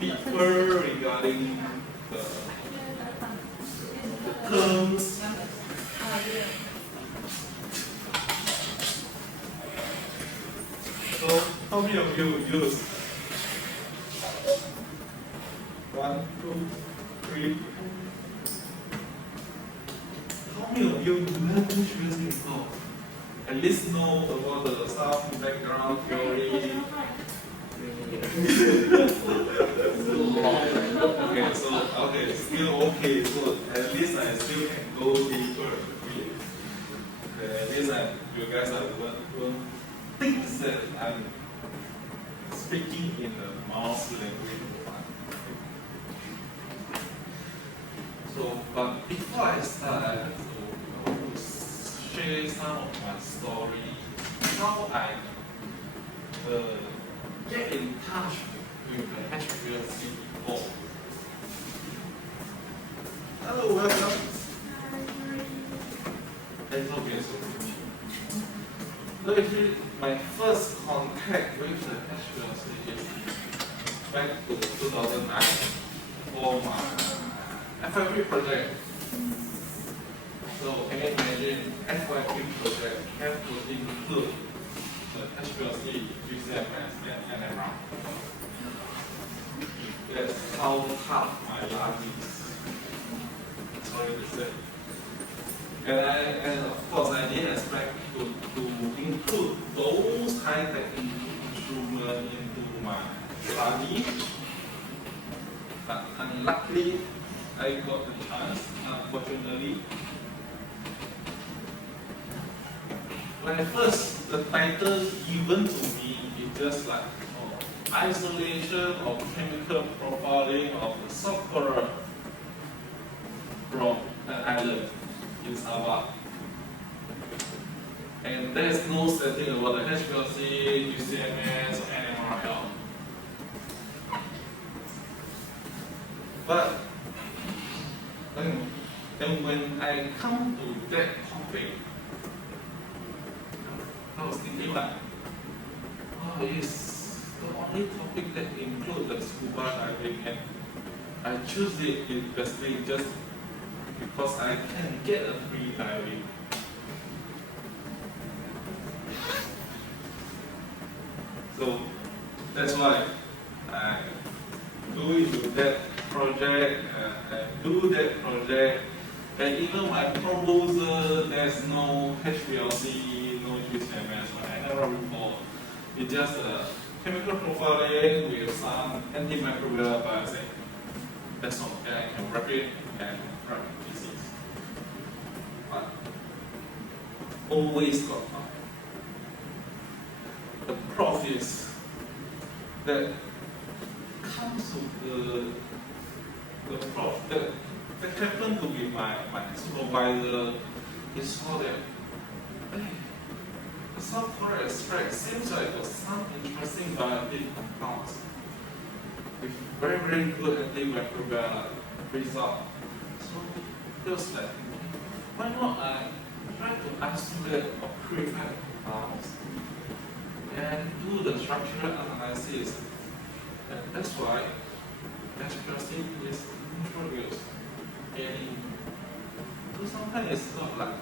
people regarding the terms. So how many of you use 1, 2, 3? How many of you learn HPLC before? At least know about the some background theory. Okay, still okay. So at least I still can go deeper. At least you guys won't think that I'm speaking in the mouse language. So, but before I start, I have to share some of my story, how I get in touch with the HPLC before. Hello, welcome. It's okay, so actually, my first contact with the HPLC is back to 2009 for my FYP project. So can you imagine FYP project have to include the HPLC, GCMS, and NMR. That's how tough my life is. Sorry to say. And of course I didn't expect to include those high-tech instruments into my study. But unluckily, I got the chance, unfortunately. When I first, the title given to me is just like isolation or chemical profiling of the sulfur from an island in Sabah. And there's no setting about the HPLC, GCMS, or NMR at all. But and when I come to that topic, I was thinking like, oh, it's the only topic that includes the scuba diving, and I choose it basically just because I can get a free diving. So that's why I go into that project, and even my proposal, there's no HPLC, no GCMS, or NMR report. It's just a chemical profiling with some antimicrobial biosec. That's all. And I can wrap it and wrap disease. But always got time. The profits that comes with the prof that happened to be my supervisor, he saw that, hey, the sulfur extract seems like got some interesting biotic compounds with very, very good antimicrobial result. So he was like, why not I try to isolate or purify compounds and do the structural analysis. And that's why HPLC is introduced. And so sometimes it's not like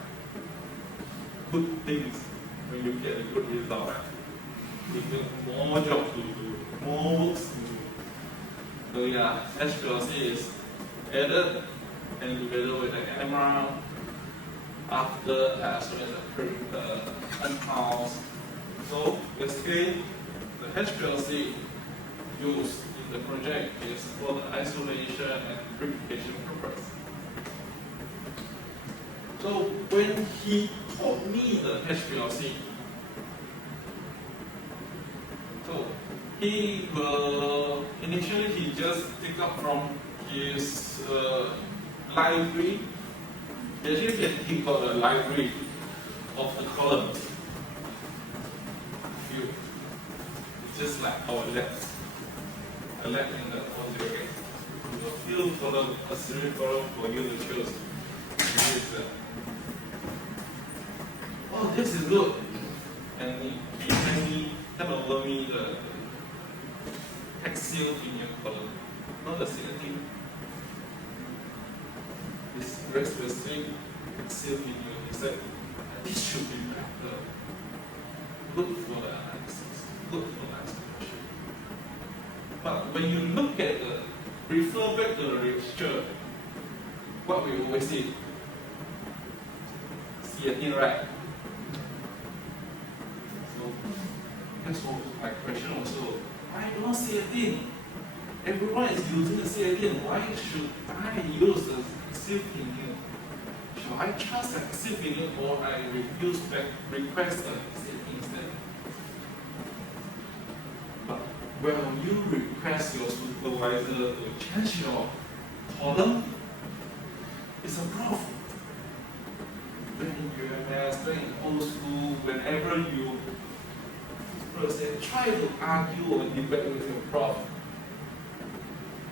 good things when you get a good result. You get more jobs to do, more works to do. So yeah, HPLC is added and together with the NMR after as well as the compounds. So basically, the HPLC used in the project is for the isolation and purification purpose. So when he taught me the HPLC, so he will initially he just pick up from his library. Actually, he got a library of the columns. Just like our labs. A lab in the project. A field column, a series column for you to choose. Oh, this is good. And he hand over me the axial linear column. not the same. It's very specific. Axial linear. He said this should be better. Good for the analysis. Good for the explanation. But when you look at the refer back to the literature, what we always see, CAT, right? So that's what my question also. Why don't CAT? Everyone is using the CAT. Why should I use the axial linear? Should I trust the axial linear or I request the CAT instead? But when you request your supervisor to change your column, it's a problem. When in UMS, when in old school, whenever you try to argue or debate with your prof,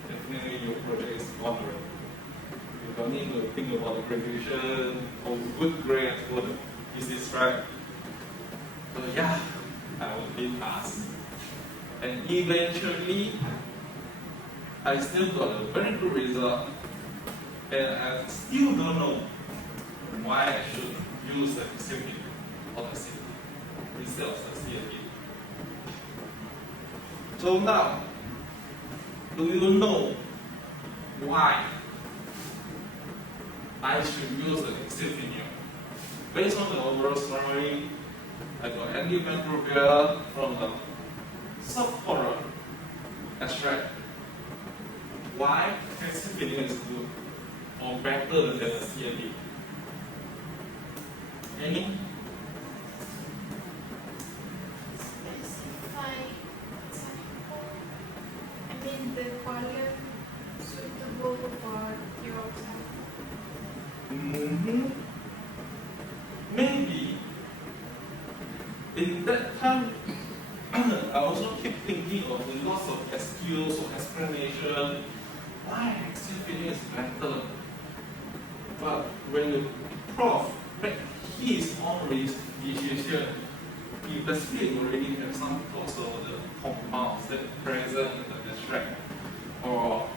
definitely your project is on the road. You don't need to think about the graduation or good grades for the thesis, right? So yeah, I will be passed. And eventually, I still got a very good result. And I still don't know why I should use the axial or the CAT instead of the CAT. So now, do you know why I should use the axial linear? Based on the overall summary, I got antimicrobial from the subforum extract. Why axial linear is good or better than the CAT? Any? Specify example. I mean the column suitable for your example. Maybe in that time, I also keep thinking of lots of excuses or explanation why axial linear is better. But when the prof make his own decision, he basically already have some thoughts of the compounds that present in the extract, or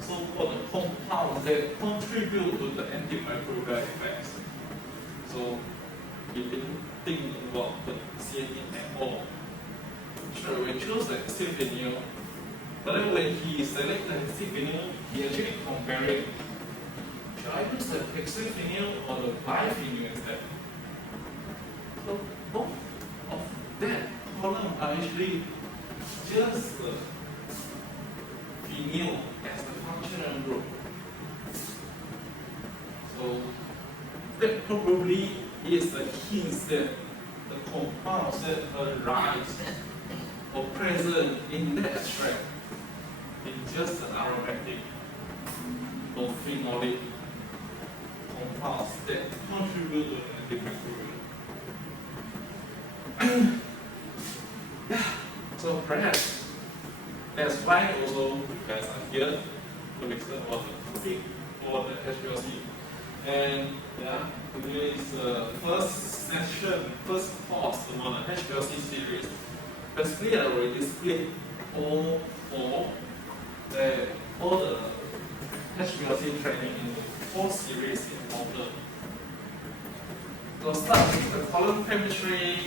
so-called the compounds that contribute to the antimicrobial effects. So he didn't think about the CAT at all. Sure, we chose the axial linear, but then when he selected the axial linear, he actually compared it. Should I use the axial linear or the bilinear instead? So both of that column are actually just the linear as the functional group. So that probably is the hint that the compounds that arise or present in that extract is just an aromatic or phenolic compounds that contribute to the antimicrobial. Yeah, so perhaps that's why also you guys are here to listen about the topic for the HPLC. And yeah, today is the first session, first course about the HPLC series. Basically, I already split all the HPLC training into 4 series in order. So start with the column chemistry,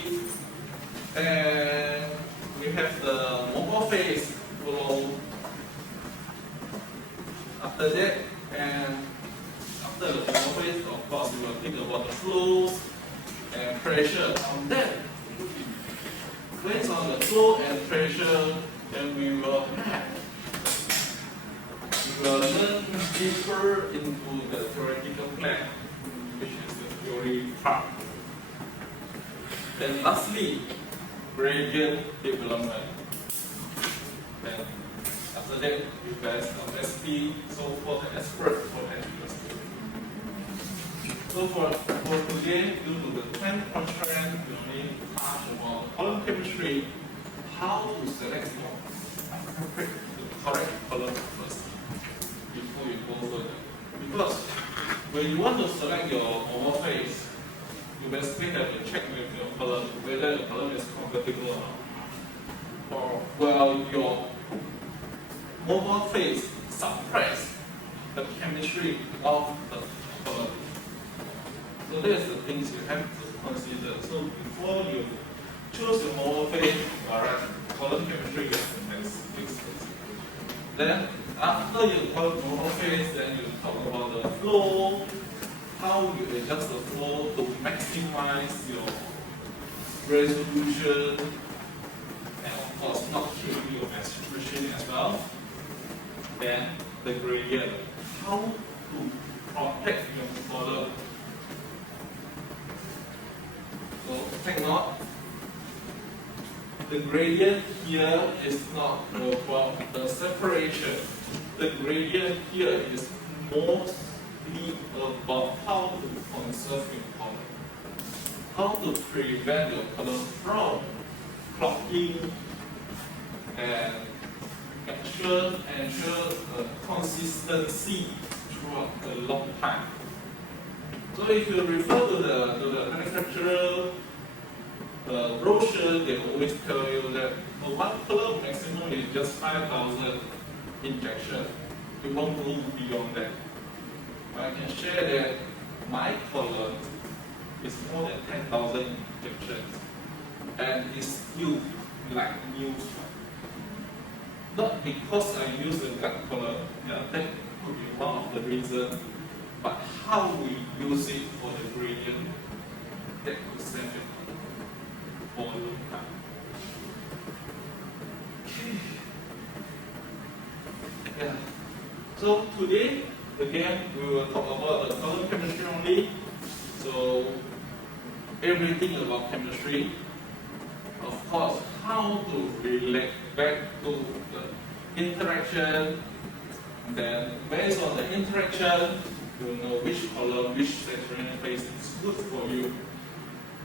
and we have the mobile phase flow. After that, and after the mobile phase, of course, we will think about the flows and pressure. On that, based on the flow and pressure, then we will learn deeper into the theoretical plan, which is the theory part. Then lastly, gradient development. Then after that, you guys are SP, so for the expert for HPLC. So for today, due to the time constraint, we only touch about column chemistry, how to select your appropriate, the correct column first before you go further. Because when you want to select your mobile phase, you basically have to check with your column whether the column is compatible or not. Or well, your mobile phase suppress the chemistry of the color. So that's the things you have to consider. So before you choose your monophase, alright, color chemistry is fixed. Then after you call monophase, then you talk about the flow, how you adjust the flow to maximize your resolution, and of course not kill your machine as well. Then the gradient, how to protect your color. So take note, the gradient here is not about the separation. The gradient here is mostly about how to conserve your color, how to prevent your color from clogging, and ensure consistency throughout a long time. So if you refer to the manufacturer brochure, they always tell you that one color maximum is just 5,000 injection. You won't go beyond that. I can share that my color is more than 10,000 injections, and it's still like new. Not because I use a black color, yeah, that could be one of the reasons, but how we use it for the gradient, that could save it for a long time. Okay. Yeah. So today, again, we will talk about the color chemistry only. So everything about chemistry. Of course, how to relate back to the interaction. Then, based on the interaction, you know which color, which saturation phase is good for you.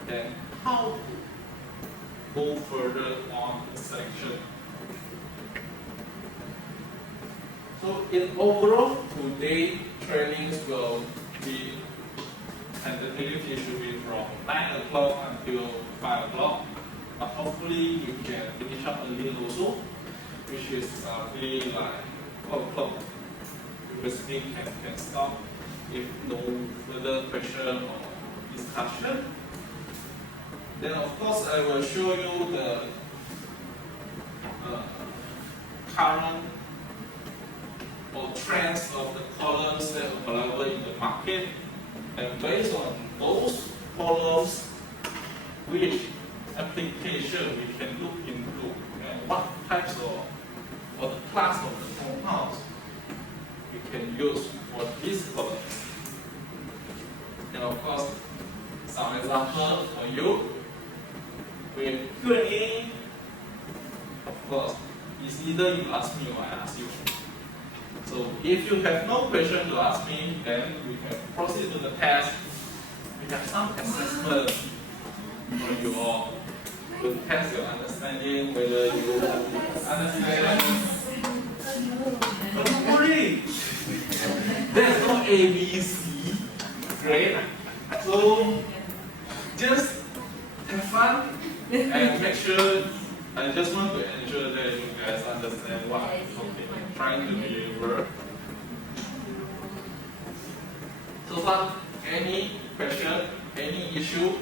Then, how to go further on the selection. So, in overall, today trainings will be, and the activity should be from 9 o'clock until 5 o'clock. But hopefully you can finish up a little also, which is really like 12 o'clock. You basically can stop if no further question or discussion. Then of course I will show you the current or trends of the columns that are available in the market, and based on those columns, which application we can look into, and what types of or the class of the compounds we can use for these colors. And of course, some examples for you with Q&A. Of course, it's either you ask me or I ask you. So if you have no question to ask me, then we can proceed to the test. We have some assessment for you all to test your understanding, whether you understand. Don't worry, there's no A, B, C. Great. So just have fun and make sure. I just want to ensure that you guys understand what I'm trying to deliver. So far, any question, any issue,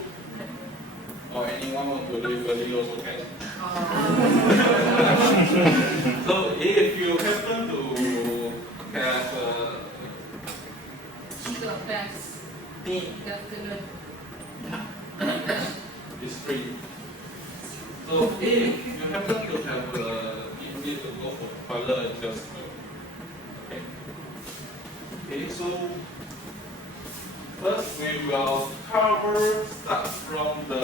or anyone want to leave early also can. So if you happen to have it's free. So if you happen to have you need to go for color adjustment. Okay. Okay, so first we will start from the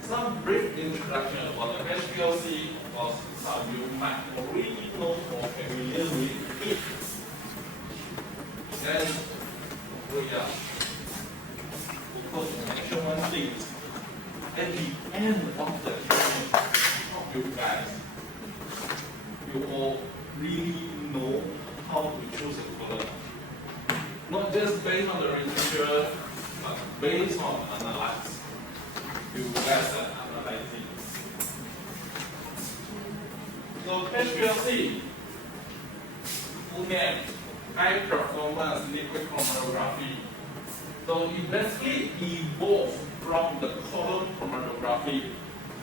some brief introduction about the HPLC, because some of you might already know or familiar with it. Then we are to mention one thing. At the end of the training, you guys, you all really know how to choose a color. Not just based on the literature, but based on analysis. You guys are analyzing. So HPLC, full name, high performance liquid chromatography. So it basically evolved from the column chromatography.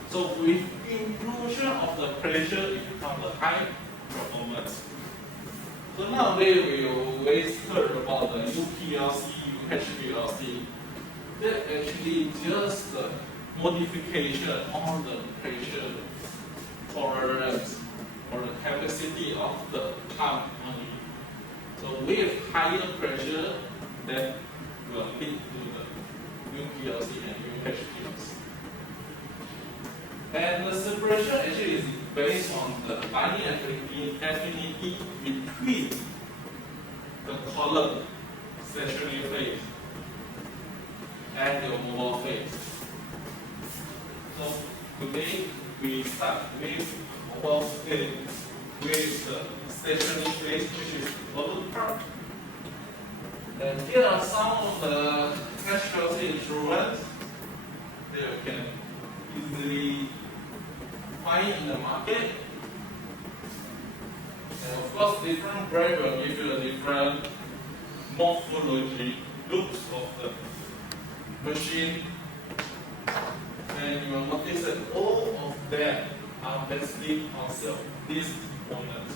So with inclusion of the pressure, it becomes the high performance. So nowadays we always heard about the UPLC, HPLC. That actually just the modification on the pressure tolerance or the capacity of the pump only. So with higher pressure, that will lead to the UPLC and UHPLC. And the separation actually is based on the binding affinity between the column stationary phase and your mobile phase. So today we start with mobile phase with the stationary phase, which is bubble part. And here are some of the HPLC instruments that you can easily find in the market. And of course, different brand will give you a different morphology, looks of the machine. And you will notice that all of them are basically also these components.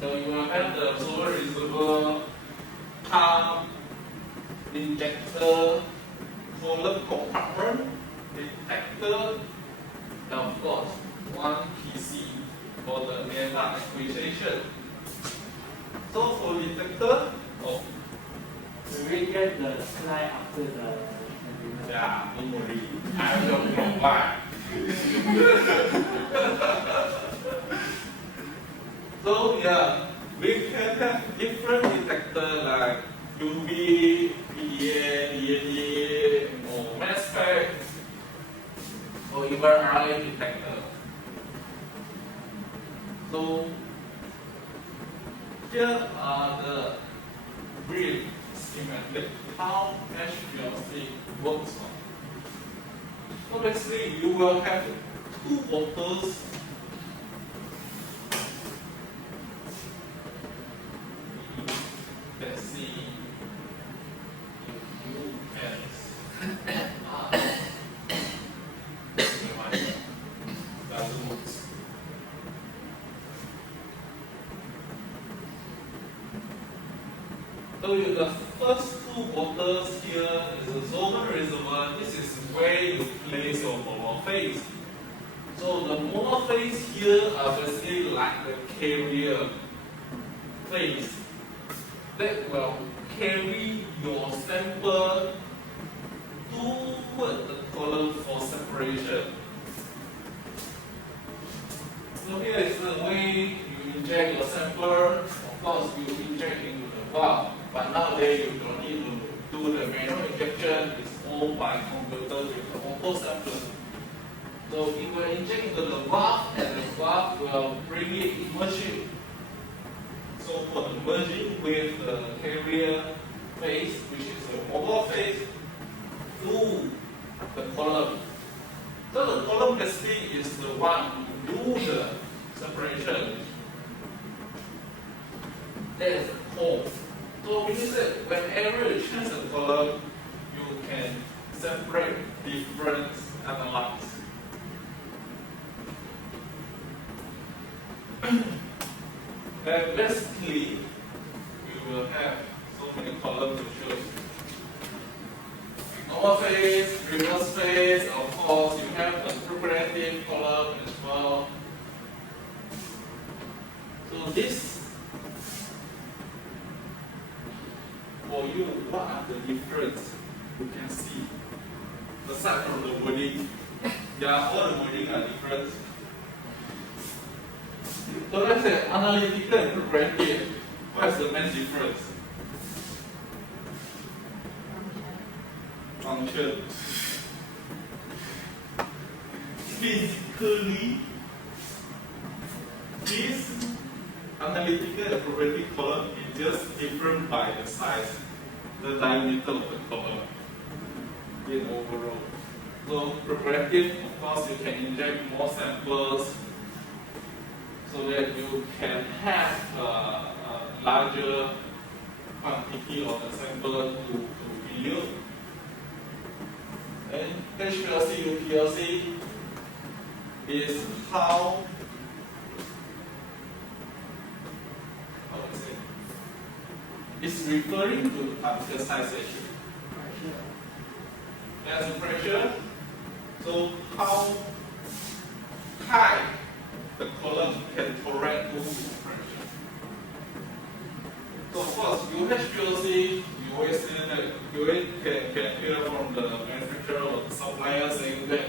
So you will have the absorber, reservoir, pump, injector, column compartment, detector, and of course, one PC for the data acquisition. So for detector, We will get the slide after the yeah, don't worry, I will provide. So yeah, we can have different detector like UV, PDA, DNA, or mass spec, or even RF detector. So here are the brief schematic how HPLC works on. So basically you will have two bottles. Let's see if you can that works. So the first two bottles here is a solvent reservoir. This is where you place your mobile phase. So the mobile phase here are basically like the carrier phase that will carry your sample toward the column for separation. So here is the way you inject your sample. Of course, you inject into the valve. But nowadays you don't need to do the manual injection, it's all by computer with the auto sampler. So it will inject into the valve and the valve will bring it immersion. So for the merging with the carrier phase, which is the mobile phase, through the column. So the column basically is the one who do the separation. That is the core. So means that whenever you change the column, you can separate different analytes. And basically, we will have so many columns to choose. Normal phase, reverse phase, of course, you have a preparative column as well. So this for you, what are the difference you can see? Aside from the wording, yeah, all the wording are different. So let's say analytical and preparative. What's the main difference? Function. Physically, this analytical and preparative column is just different by the size, the diameter of the column in overall. So preparative, of course, you can inject more samples so that you can have a larger quantity of the sample to be used. And HPLC, UPLC is how to say, it's referring to the particle size issue. There's a pressure, so how high the column can tolerate moving pressure. So of course, UHPLC, you always say that you always can hear from the manufacturer or the supplier saying that,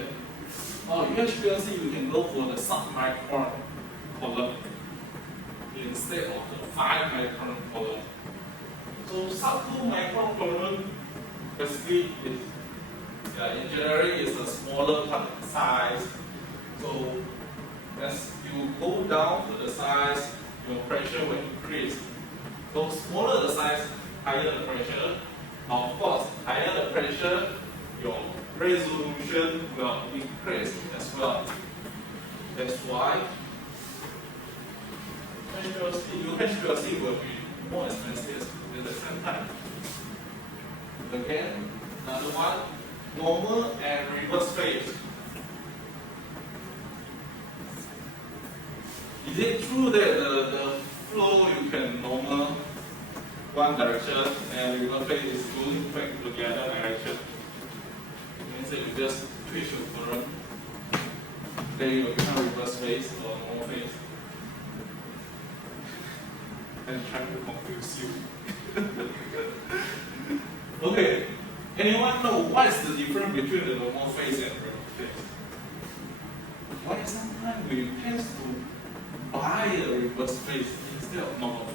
oh, UHPLC, you can go for the sub-micron column instead of the 5-micron column. So sub-2 micron column basically is, in general, is a smaller particle size. So as you go down to the size, your pressure will increase. So smaller the size, higher the pressure. Now, of course, higher the pressure, your resolution will increase as well. That's why HPLC will be more expensive at the same time. Again, another one, normal and reverse phase. Is it true that the flow you can normal one direction and reverse phase is going back to the other direction? Means that you just switch your current, then you will become reverse phase or normal phase. I'm trying to confuse you. Okay, anyone know what is the difference between the normal phase and reverse phase? Why sometimes we tend to buy a reverse phase instead of normal phase?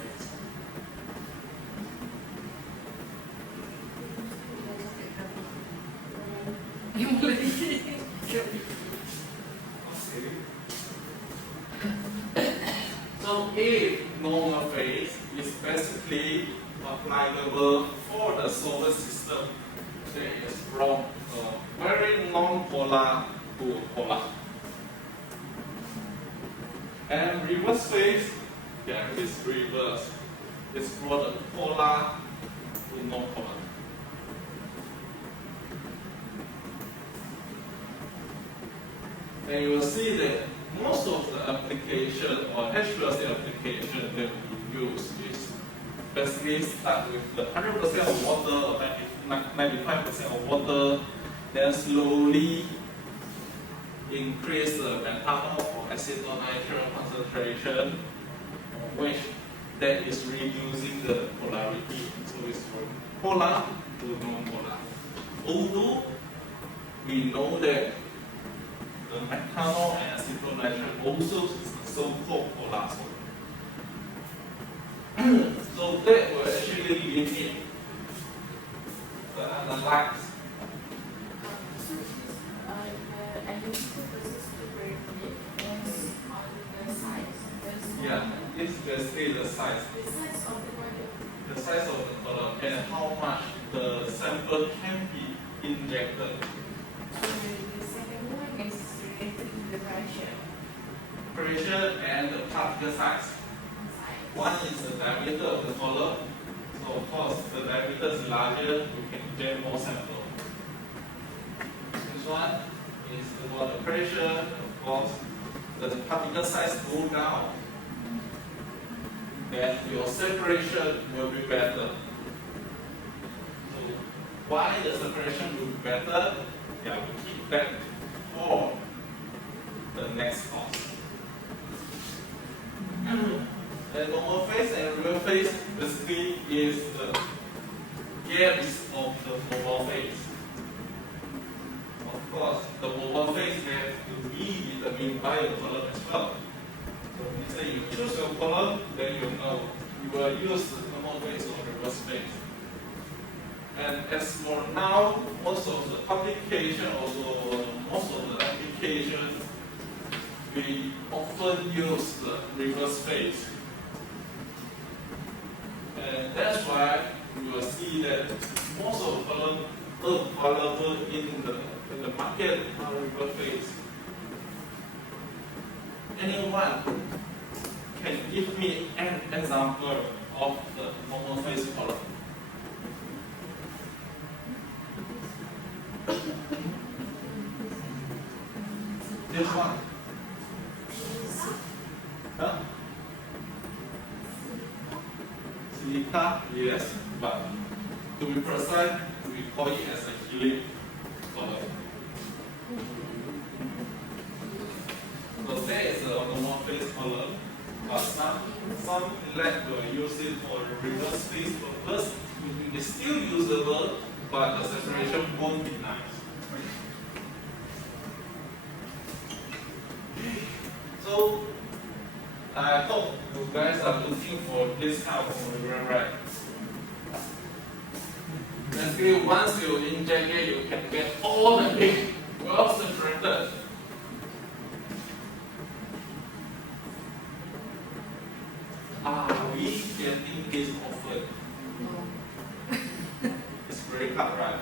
So if normal phase is basically applicable for the solar system that is from a very non-polar to a polar. And reverse phase, is reverse. It's from the polar to non-polar. And you will see that most of the application or HPLC application that we use is basically start with the 100% of water or 95% of water, then slowly increase the methanol or acetonitrile concentration, which that is reducing the polarity. So it's from polar to non-polar. Although we know that the methanol and acetonitrile also is the so-called polar solvent. So that will actually limit the analytes. Yeah, it's basically the size. The size of the column and how much the sample can be injected. Pressure and the particle size. One is the diameter of the column. So of course, the diameter is larger, you can inject more sample. This one is the water pressure. Of course, the particle size go down, then your separation will be better. So why the separation will be better? Yeah, we keep that for the next course. The normal phase and reverse phase basically is the gaps of the mobile phase. Of course, the mobile phase has to be determined by your column as well. So when you say you choose your column, then you know you will use the normal phase or reverse phase. And as for now, most of the application, also most of the application, we often use the reverse phase. And that's why you will see that most of the columns available in the market are reverse phase. Anyone can give me an example of the monophase column? This one. Huh? Silica, yes, but to be precise, we call it as a helium column. So there is a monophase column, but some lab will use it for reverse phase purpose. It is still usable, but the separation won't be nice. So I hope you guys are looking for this kind of monogram, right? Basically, once you inject it, you can get all the pig well separated. Are we getting this often? It's very hard, right?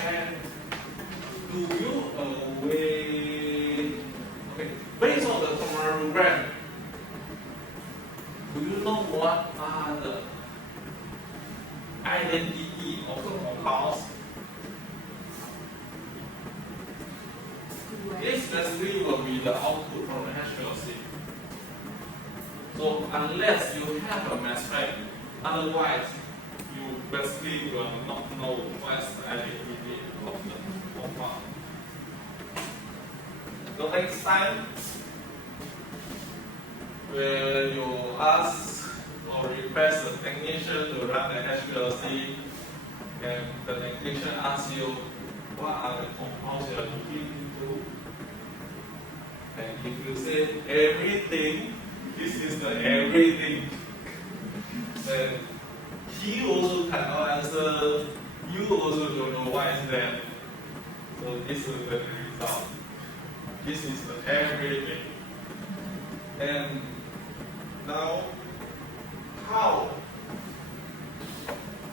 And do you okay, based on the homogram, do you know what are the identity of the compounds? This basically will be the output from the HPLC. So unless you have a mass spec, otherwise you basically will not know what's the identity of the compound. So next time, when you ask or request the technician to run the HPLC, and the technician asks you what are the compounds you are looking into, and if you say everything, this is the everything, then he also cannot answer, you also don't know why is that. So this is the result. This is the everything. And now, how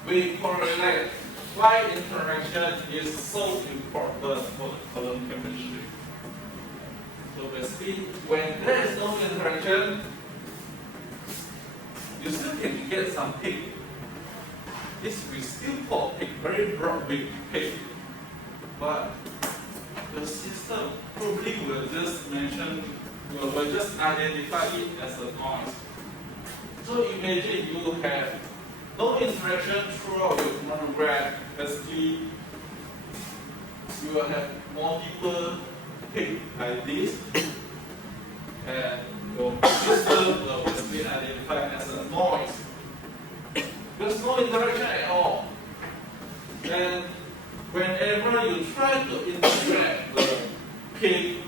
we correlate why interaction is so important for the column chemistry. So basically, when there is no interaction, you still can get some peak. This we still call peak, very broad big peak. But the system probably will just will just identify it as a noise. So imagine you have no interaction throughout your monogram. Basically, you will have multiple peaks like this, and your system will basically identify as a noise. There's no interaction at all. And whenever you try to interact the peak,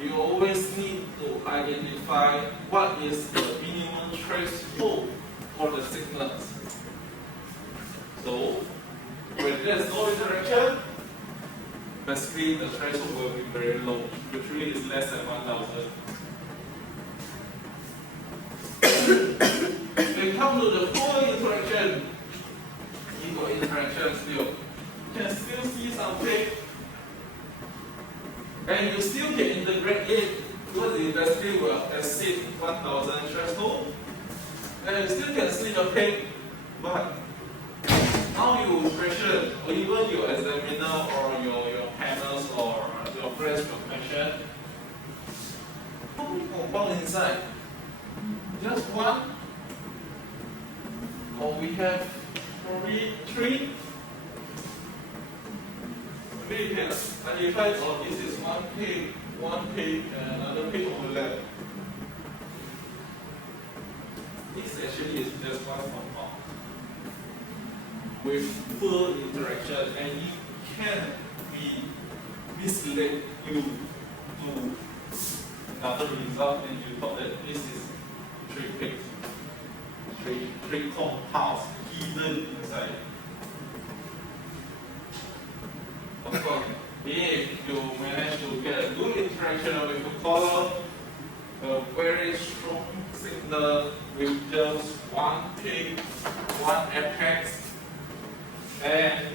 you always need to identify what is the minimum threshold for the signals. So, when there's no interaction, basically the threshold will be very low, usually it's less than 1000. When it comes to the full interaction, equal interaction still, you can still see something, and you still can integrate it because it basically will exceed 1000 threshold, and you still can see the peak, but now you question, or even your examiner or your panels or your friends will question, how many compounds inside? Just one? Or we have probably 3? Maybe you can identify, oh, this is one pig, and another pig overlap. This actually is just one compound with full interaction, and it can be mislead you to another result, and you thought that this is 3 pigs, three compounds hidden inside. Of course, if you manage to get a good interaction with a color, a very strong signal with just one peak, one apex, and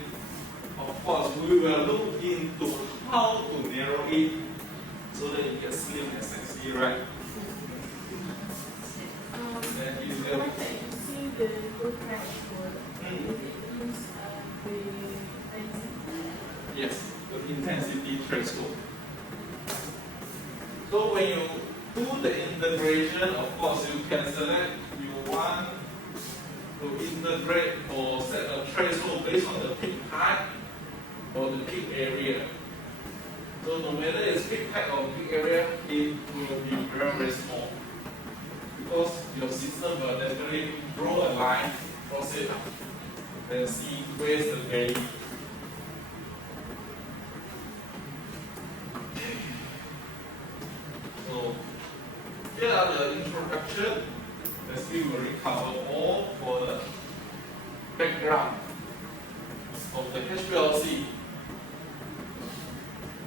of course we will look into how to narrow it so that you get slim and sexy, right? And you What get, I see the good threshold, mm, it means the intensity. yes, the intensity threshold. So when you do the integration, of course you can select you want to integrate or set a threshold based on the peak height or the peak area. So no matter it's peak height or peak area, it will be very, very small. Because your system will definitely draw a line, cross it, then see where's the gain. So here are the introduction. Let's see, we will recover all for the background of the HPLC.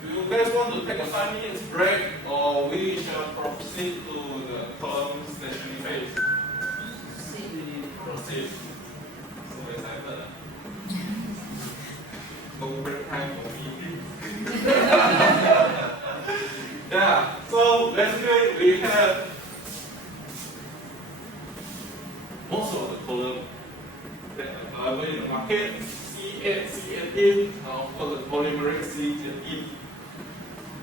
Do you guys want to take a 5 minutes break, or we shall proceed to the column stationary phase? Proceed. So excited. No break time for me. Yeah, so basically we have most of the column that are available in the market. C8, C18, for the polymeric C18,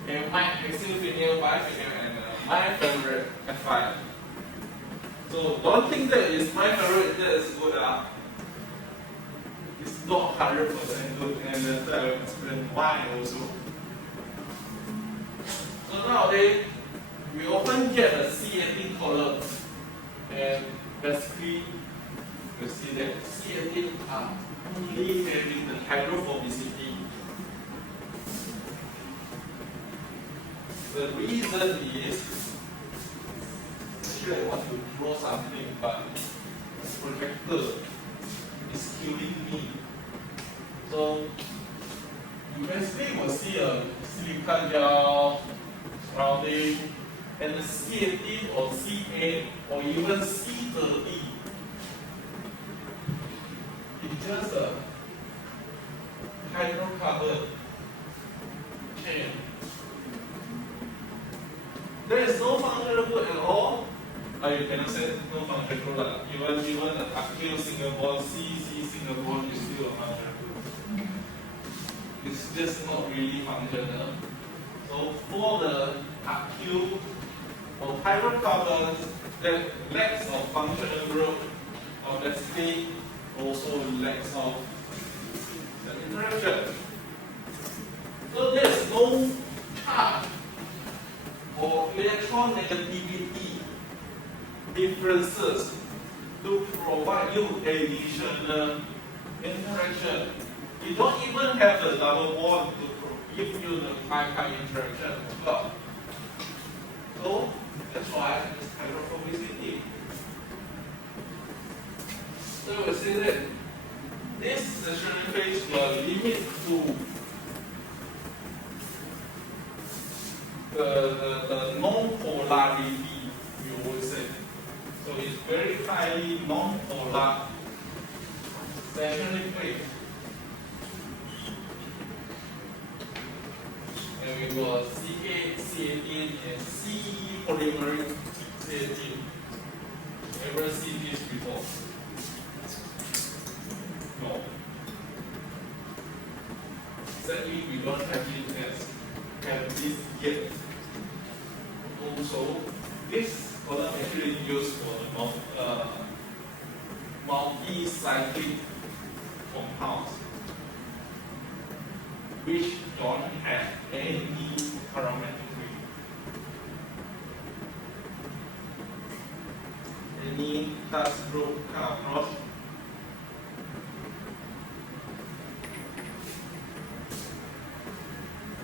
and my hexylphenyl, biphenyl, and my favorite F5. So don't think that is my favorite, that is good. It's not 100% good, and then I will explain why also. So nowadays, we often get a C18 column, and basically, you see that C18 are only having the hydrophobicity. The reason is, actually I want to draw something, but the projector is killing me. So, you basically will see a silicon gel surrounding, and the C18 or C8 or even C30 is just a hydrocarbon chain. There is no functional group at all. You cannot say no functional group. Even the alkyl single bond, C single bond is still a functional group. It's just not really functional. So for the alkyl or hydrocarbons that lacks of functional group, basically also lacks of the interaction. So there's no charge or electronegativity differences to provide you additional interaction. You don't even have the double bond to give you the pi-pi interaction as well. So that's why it's hydrophobicity. So we see that this stationary phase will limit to the non-polarity, you would say. So it's very highly non-polar stationary phase. And we got C8, C18, and C polymeric C18. Ever see this before? No. Sadly, we don't have this yet. Also, this column actually used for the multi-cyclic compounds, which don't have any aromatic ring. Any class group come across?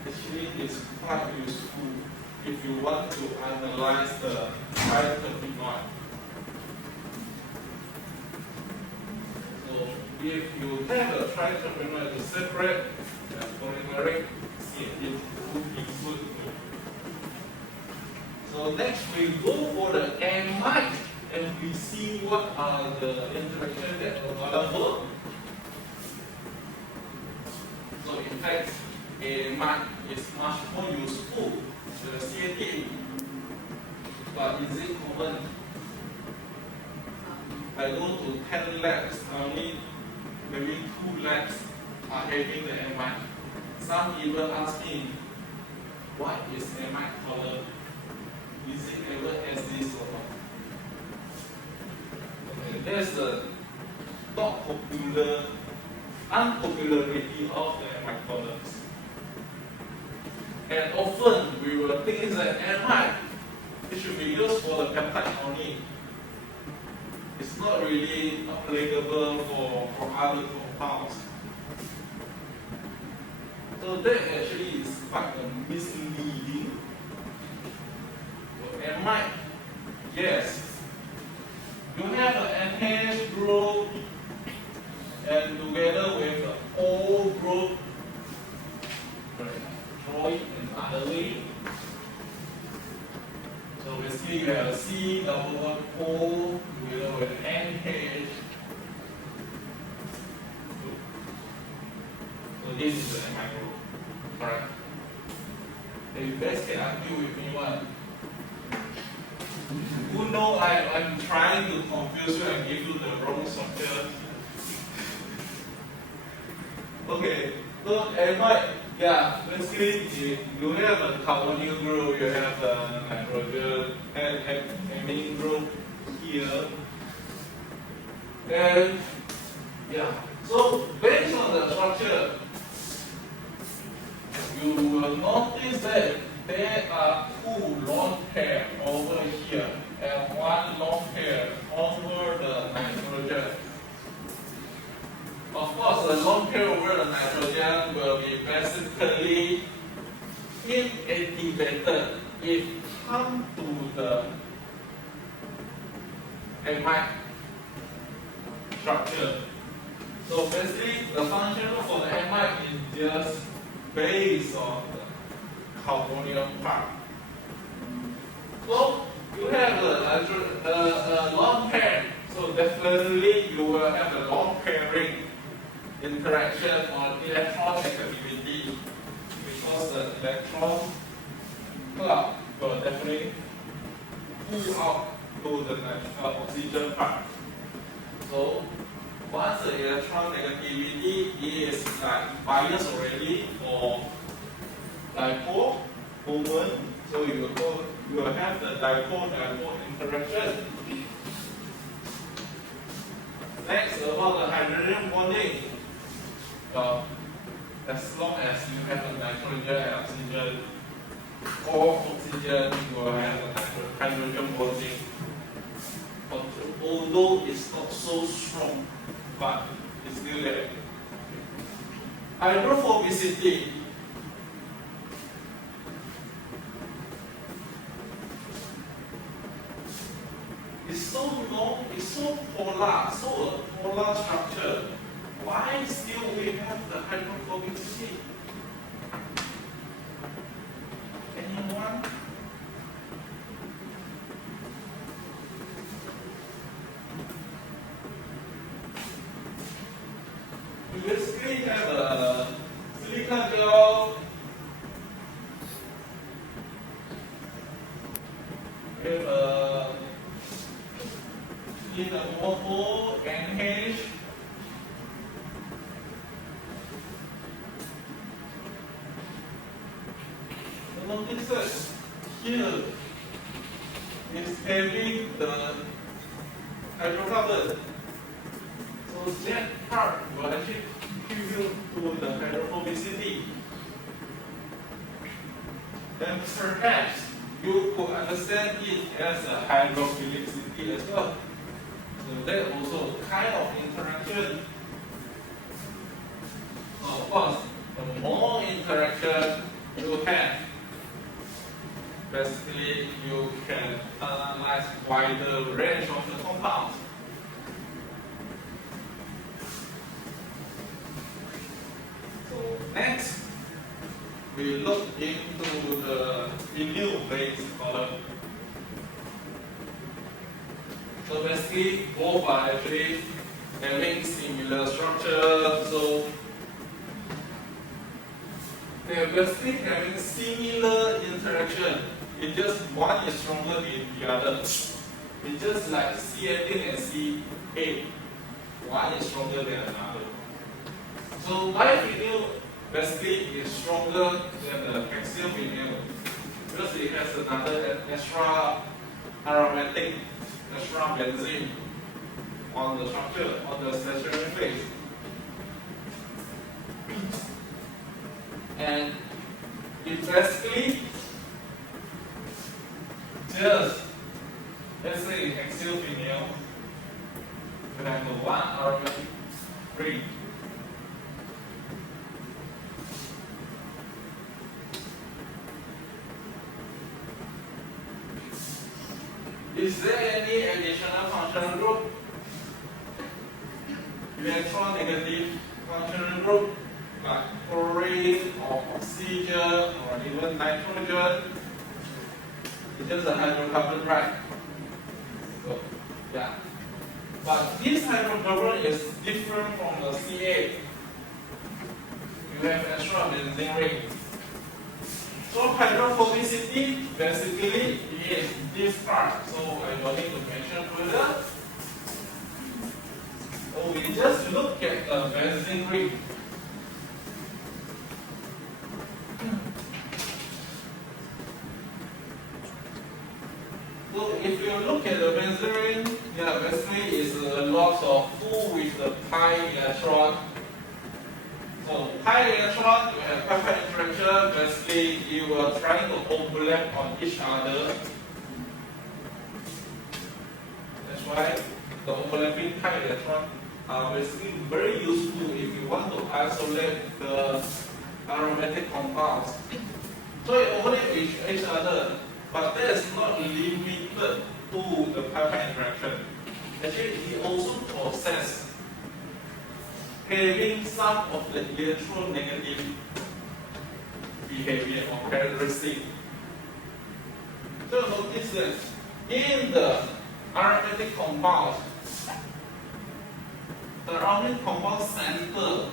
Actually, it's quite useful if you want to analyze the triterpenoid. So if you have a triterpenoid to separate the polymeric C18 would be good. So next we go for the amide, and we see what are the interactions that are available. So in fact, amide is much more useful the CAT. But is it common? I go to 10 labs, only maybe 2 labs are having the MI. Some even ask me, what is MI color? Is it ever exist or not? Okay, that's the not popular, unpopularity of the MI colors. And often we will think that MI it should be used for the peptide only. It's not really applicable for other compounds. So that actually is quite a misleading. So amide, yes, you have an NH group and together with the O group, draw it entirely. So basically you have C double bond O together with NH. So this is the amide group. Alright. You guys can argue with me one. You know I'm trying to confuse you and give you the wrong structure. Okay, so amide, yeah, basically you have a carbonyl group, you have the nitrogen and amine group here. And yeah, so based on the structure, you will notice that there are 2 lone pair over here and 1 lone pair over the nitrogen. Of course, the lone pair over the nitrogen will be basically inactivated if come to the amide structure. So basically, the function for the amide is just based on the carbonyl part. So you have the lone pair. So definitely you will have a lone pairing interaction or electron negativity because the electron club will definitely pull out to the oxygen part. So once the electron negativity is like biased already for dipole moment, so you will have the dipole-dipole interaction. Next, about the hydrogen bonding. As long as you have a nitrogen and oxygen, or oxygen will have a hydrogen bonding. Although it's not so strong, but it's still there. Hydrophobicity. It's so long, it's so polar, so a polar structure. Why still we have the hydrophobicity? Anyone? We basically have a silicon gel with a O and H. Notice that here is having the hydrocarbon. So that part will actually contribute to the hydrophobicity. Then perhaps you could understand it as a hydrophilicity as well. So that also kind of interaction. So of course, the more interaction you have, basically you can analyze wider range of the compounds. So next, we look into the vinyl-based column. So basically, both are actually having similar structure. So they basically having similar interaction. It just one is stronger than the other. It's just like C18 and C8. One is stronger than another. So bivinyl basically is stronger than the hexyl vinyl because it has another extra aromatic, extra benzene on the structure, on the stationary phase. And it basically just, let's say hexyl vinyl, we have the one aromatic ring. Is there any additional functional group? Electronegative functional group like chlorine or oxygen or even nitrogen. It's just a hydrocarbon, right? So, yeah. But this hydrocarbon is different from the C8. You have extra benzene ring. So hydrophobicity basically is this part. So I don't need to mention further. So we just look at the benzene ring. So if you look at the benzene ring, yeah, basically it's a lot of 2 with the pi electron. So pi electron, you have pi interaction, basically you are trying to overlap on each other. That's why the overlapping pi electron are basically very useful if you want to isolate the aromatic compounds. So it overlap each other, but that is not limited to the pi interaction. Actually, it also possesses having some of the electronegative behavior or characteristic. So notice that in the aromatic compound, the aromatic compound center,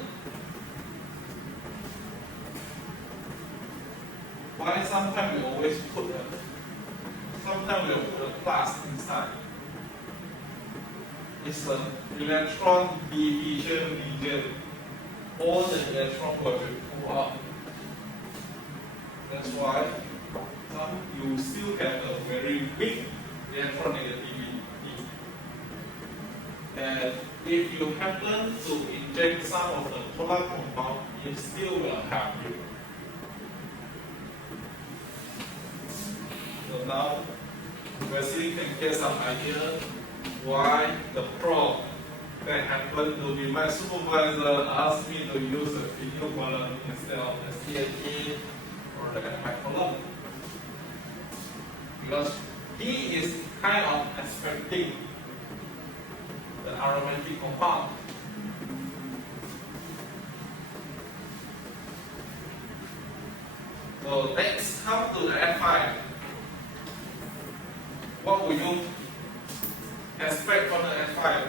why sometimes we always put sometimes we put a plus inside. It's an electron division region. All the electrons will be pulled out. That's why you still have a very weak electronegativity. And if you happen to inject some of the polar compound, it still will help you. So now, basically you can get some idea why the prof that happened to be my supervisor asked me to use a vinyl column instead of the CNT or the amide column. Because he is kind of expecting the aromatic compound. So let's come to the F5. What will you expect from the F5?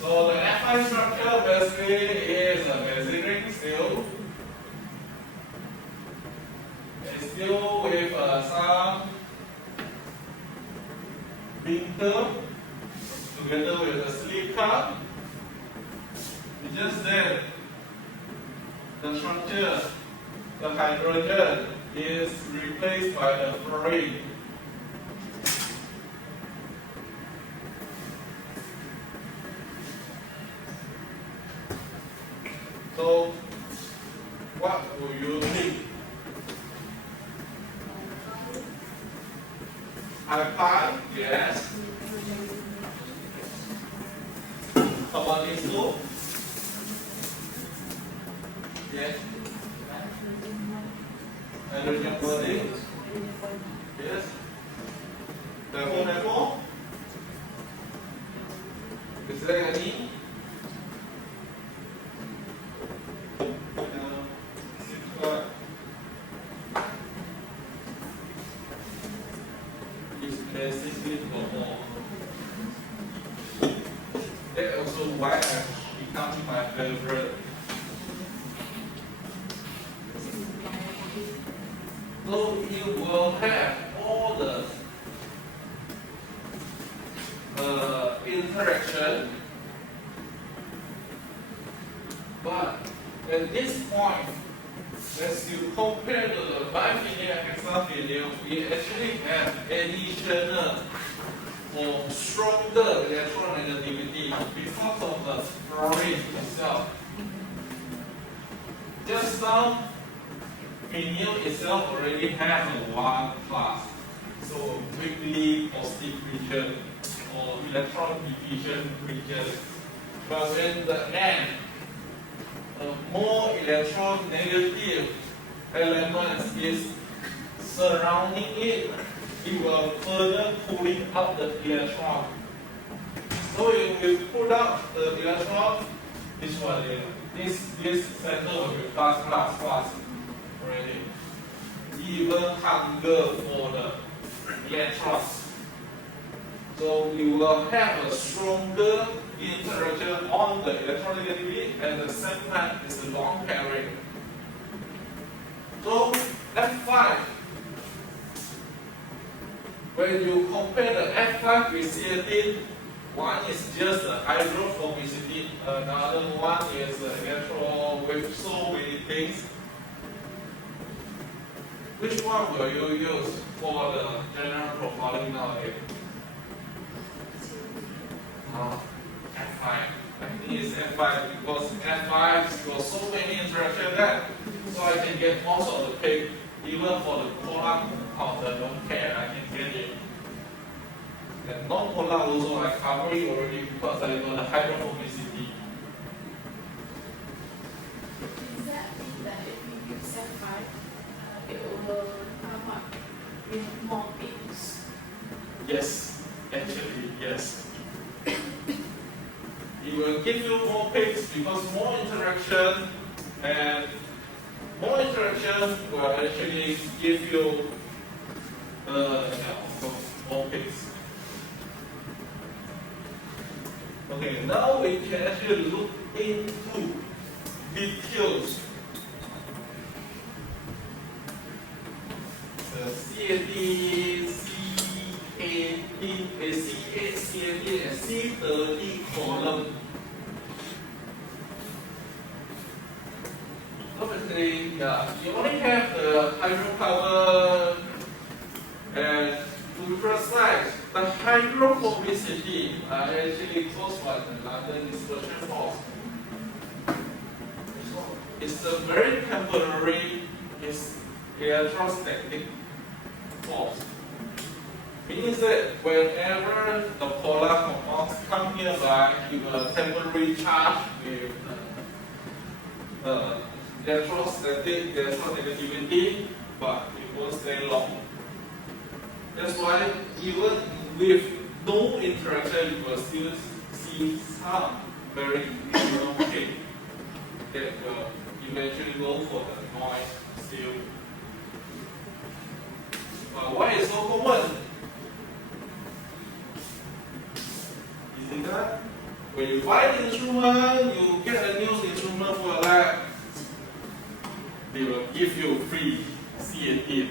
So the F5 structure basically is a benzene ring still. It's still with some binder together with the slip cup. It's just that the structure, the hydrogen, is replaced by the fluorine. So, what will you think? Alpine? Yes. How about these two? Yes. Hydrogen body? Yes. Therefore? Is there any? It's basically more. That's also why I become my favorite. interaction. But at this point, as you compare to the bifineal and hexafineal, we actually have additional or stronger electronegativity because of the fluorine itself. Just now, finial itself already has a 1 class, so weakly positive region or electron division region. But when the N, a more electron negative element is surrounding it, it will further pulling up the electron. So if we pull up the electron, this one here, this center will be plus already. Even hunger for the electrons. So you will have a stronger interaction on the electronegativity, and at the same time it's a long pairing. So F5, when you compare the F5 with C18, one is just the hydrophobicity, another one is the electron with so many things. Which one will you use for the general profiling nowadays? F5. I think it's F5 because F5 got so many interactions there. So I can get most of the pick, even for the polar of the don't care, I can get it. And non-polar also I cover it already because I got the hydrophobicity. Does that mean that if we use F5, it will come up with more peaks? Yes, actually, yes. It will give you more peaks because more interaction, and more interaction will actually give you more peaks. Okay, now we can actually look into details. The C18, C8, C18, and C30 column. Obviously, you only have the hydropower, and to be precise, the hydrophobicity are actually caused by the London dispersion force. It's a very temporary, it's electrostatic force. Means that whenever the polar compounds come nearby, you will temporarily charge with electrostatic electronegativity, but it won't stay long. That's why even with no interaction, you will still see some very minimal peak that will eventually go for the noise still. But why is so common? You see that? When you buy the instrument, you get a new instrument for that. They will give you free C18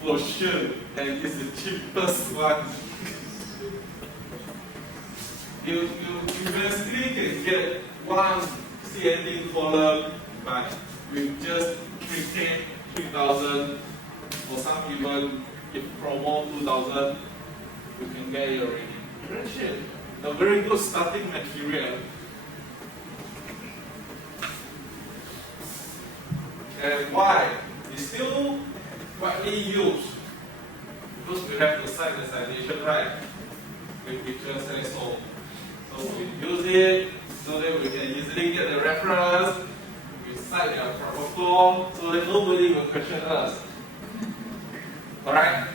for sure, and it's the cheapest one. You basically can get one C18 column, but with just 3K, 3,000, or some even if promo 2,000, you can get it already. Very cheap. A very good starting material. And why? It's still widely used because we have to cite the citation right with pictures and so. So we use it so that we can easily get the reference. We cite their protocol so that nobody will question us. Alright?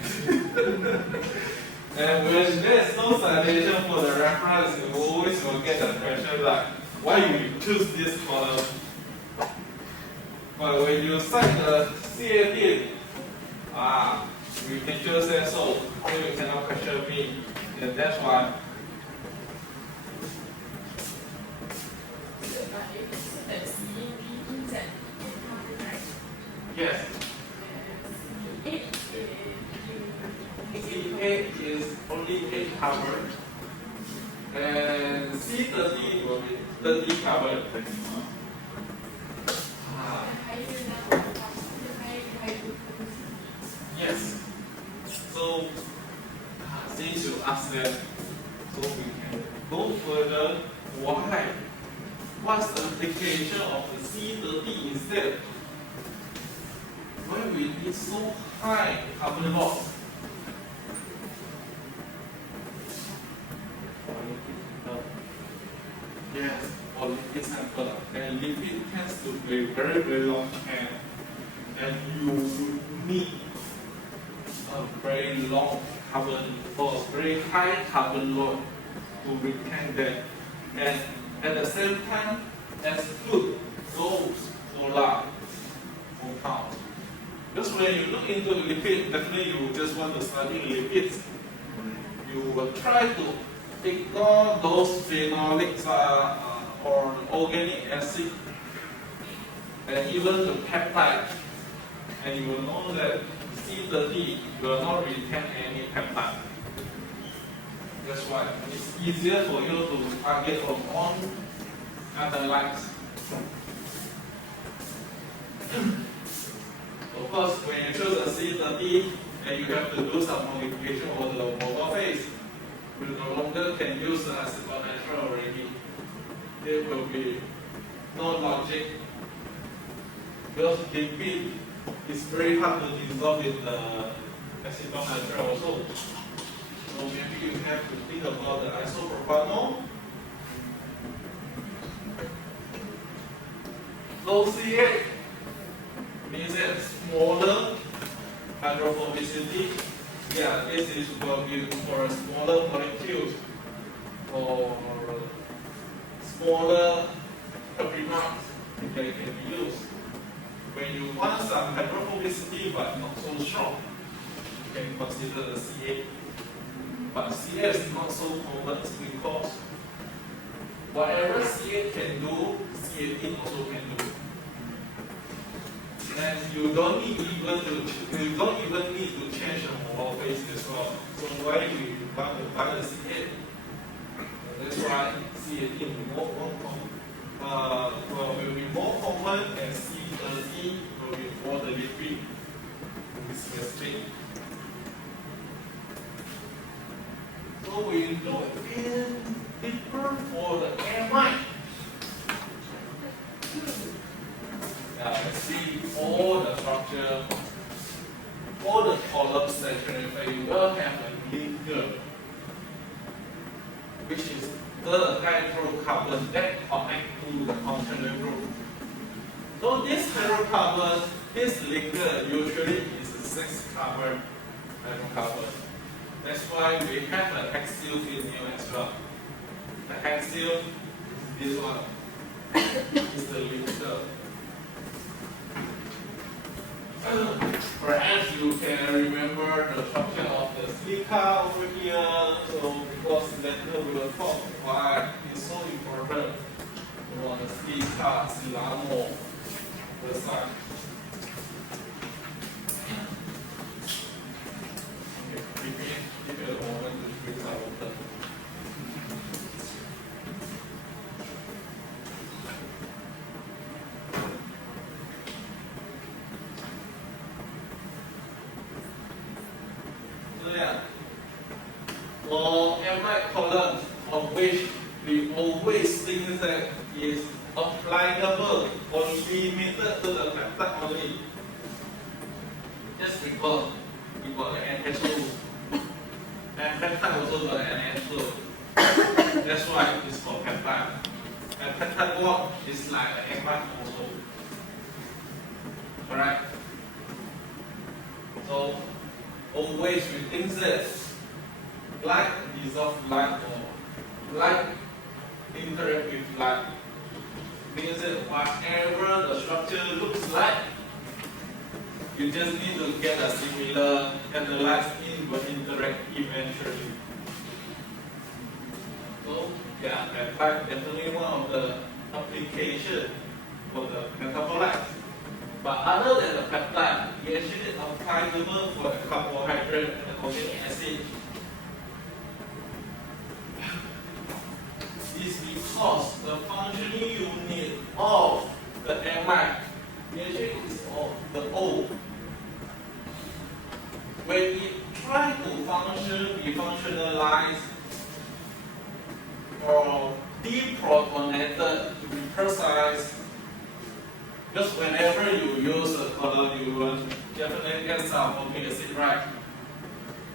And when there's no citation for the reference, you always will get the question like, why you choose this column? But when you cite the C18, we can just say so you cannot question me. And that's why. Yes. C8 is only 8 covered. And C 30 carbon. Yes. So, since you asked that, so we can go further. Why? What's the application of the C30 instead? Why we need so high carbon loss? Yes, for lipid sample. And lipid tends to be very, very long time. And you need a very long carbon or very high carbon load to retain that. And at the same time, exclude those polar compounds. Because when you look into lipid, definitely you just want to study lipids. You will try to ignore those phenolics or organic acid and even the peptide. And you will know that C30 will not retain any peptide. That's why it's easier for you to target from one analytes. Of course, when you choose a C30 and you have to do some modification on the mobile phase, you no longer can use the acetonitrile already. There will be no logic because lipid is very hard to dissolve in the acetonitrile also. So maybe you have to think about the isopropanol. Low C8 means that smaller hydrophobicity. Yeah, this is will be for smaller molecules or smaller remarks that can be used. When you want some hydrophobicity but not so strong, you can consider the C8. But C8 is not so common because whatever C8 can do, C18 also can do. And you don't even need to change the mobile phase as well. So why we want to buy the C8? That's why C18 will be more common and C30 will be for the lipid specific. So we look in deeper for the amide. Let's see all the structure, all the column section, you will have a linker, which is the hydrocarbon that connect to the functional group. So this hydrocarbon, this linker usually is a 6-carbon hydrocarbon. That's why we have an axial vinyl as well. The axial, this one, is the linker. Perhaps you can remember the structure of the silica over here. So because later we will talk why it's so important for the silica silamo the side. Okay, give me a moment to drink some water. For amide column, of which we always think that is applicable or limited to the peptide only. Just because we got the NH2 and peptide also got an NH2. That's why it's for peptide. And peptide bond is like an amide also. Correct? So always we think that light dissolve light or light interact with light means that whatever the structure looks like, you just need to get a similar and the light in will interact eventually. So yeah, peptide definitely one of the application for the metabolites. But other than the peptide, it actually applicable for the carbohydrate and the organic acid. Is because the function Because whenever you use a color, you will definitely get some formic acid, right?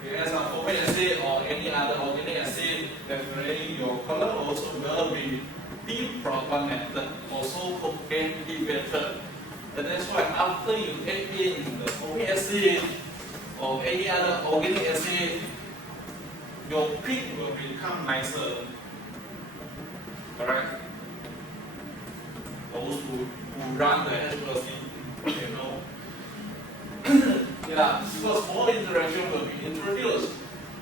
You add some formic acid or any other organic acid, definitely your color also will be deprotonated, also activated. And that's why after you take in the formic acid or any other organic acid, your pink will become nicer. Correct? Those who run the HPLC, you know. Yeah, because more interaction will be introduced.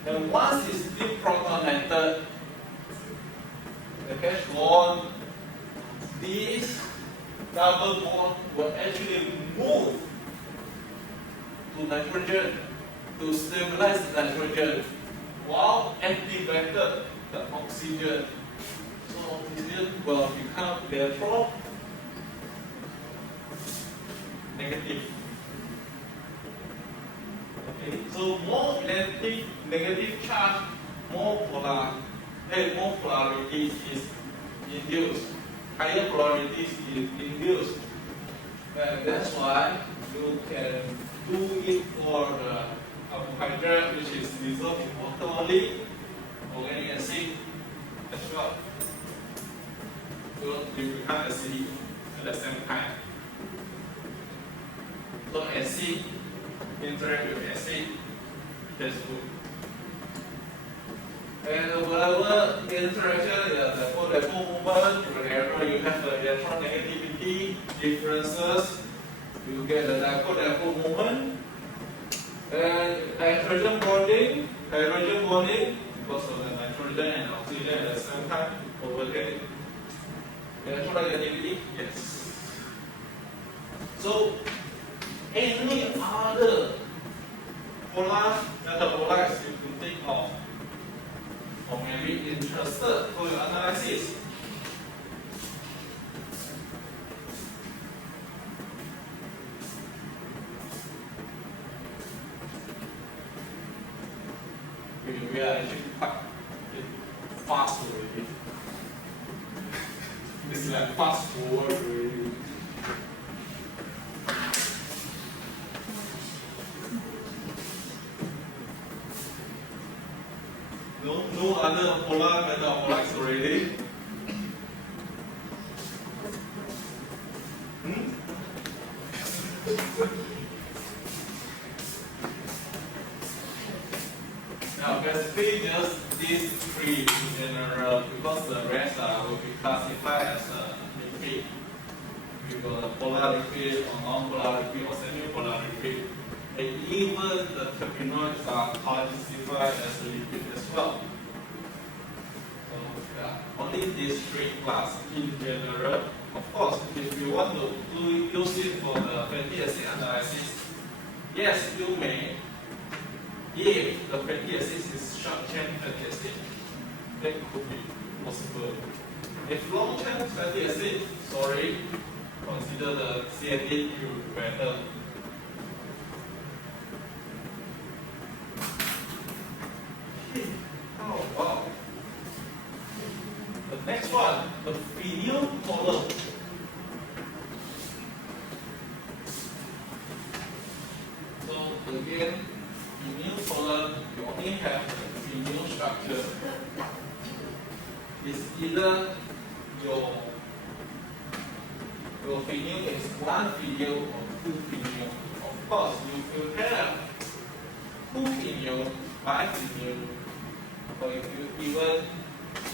And once it's deprotonated, the H bond, this double bond will actually move to nitrogen to stabilize the nitrogen while activated the oxygen. So oxygen will become therefore negative. Okay, so more negative charge, more polarity is induced. Higher polarity is induced. And that's why you can do it for the carbohydrate which is dissolved in water only, organic acid as well. So you become acidic at the same time. So acid interact with acid, that's good. And whatever interaction, the dipole movement, whenever you have the electronegativity differences, you get the dipole movement. And hydrogen bonding, because of the nitrogen and oxygen at the same time, overlay. Electronegativity, yes. So, any other polar metabolites you could think of, or maybe interested for your analysis. We are actually quite fast already. It's like fast forward already. No other polar metabolites already. Now, basically, just these three in general, because the rest will be classified as a lipid. We got a polar lipid, or non-polar lipid, or semi-polar lipid. And even the terpenoids are classified as a lipid as well. So, yeah, only these three classes in general. Of course, if you want to use it for the fatty acid analysis, yes, you may. If the fatty acid is short-chain fatty acid, that could be possible. If long-chain fatty acid, sorry, consider the CND better. Oh wow. The next one, the phenyl polar. So again, phenyl polar, you only have the phenyl structure. It's either your phenyl is one phenyl or two phenyl. Of course, if you have two phenyl, five phenyl, or if you even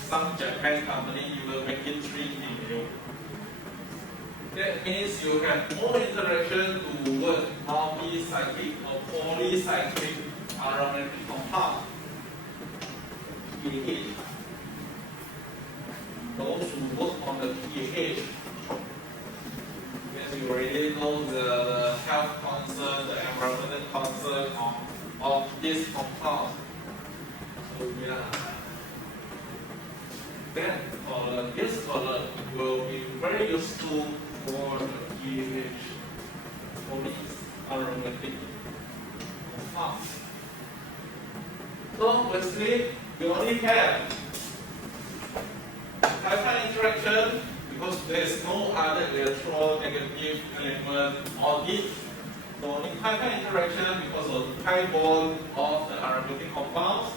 some Japan company, you will make it three phenyl. That means you have more interaction toward multi-cyclic or polycyclic aromatic compound. pH. Those who work on the pH, because you already know the health concern, the environmental concern of this compound. So yeah. Then this color will be very useful for the pH, for these aromatic compounds. So basically, we only have peptide interaction because there is no other electronegative element on it. So in pi-pi interaction, because of the pi bond of the aromatic compounds,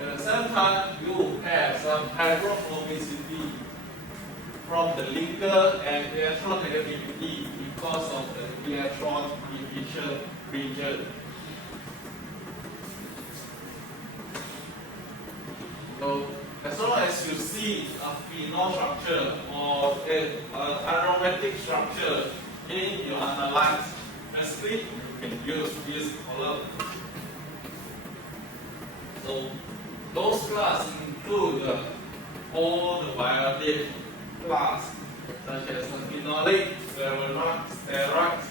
at the same time you have some hydrophobicity from the linker and electronegativity because of the electron efficient region. So as long as you see a phenol structure or an aromatic structure in your analyte, basically you can use this column. So those classes include all the biotic class, such as the phenolic, flavonoid, steroids.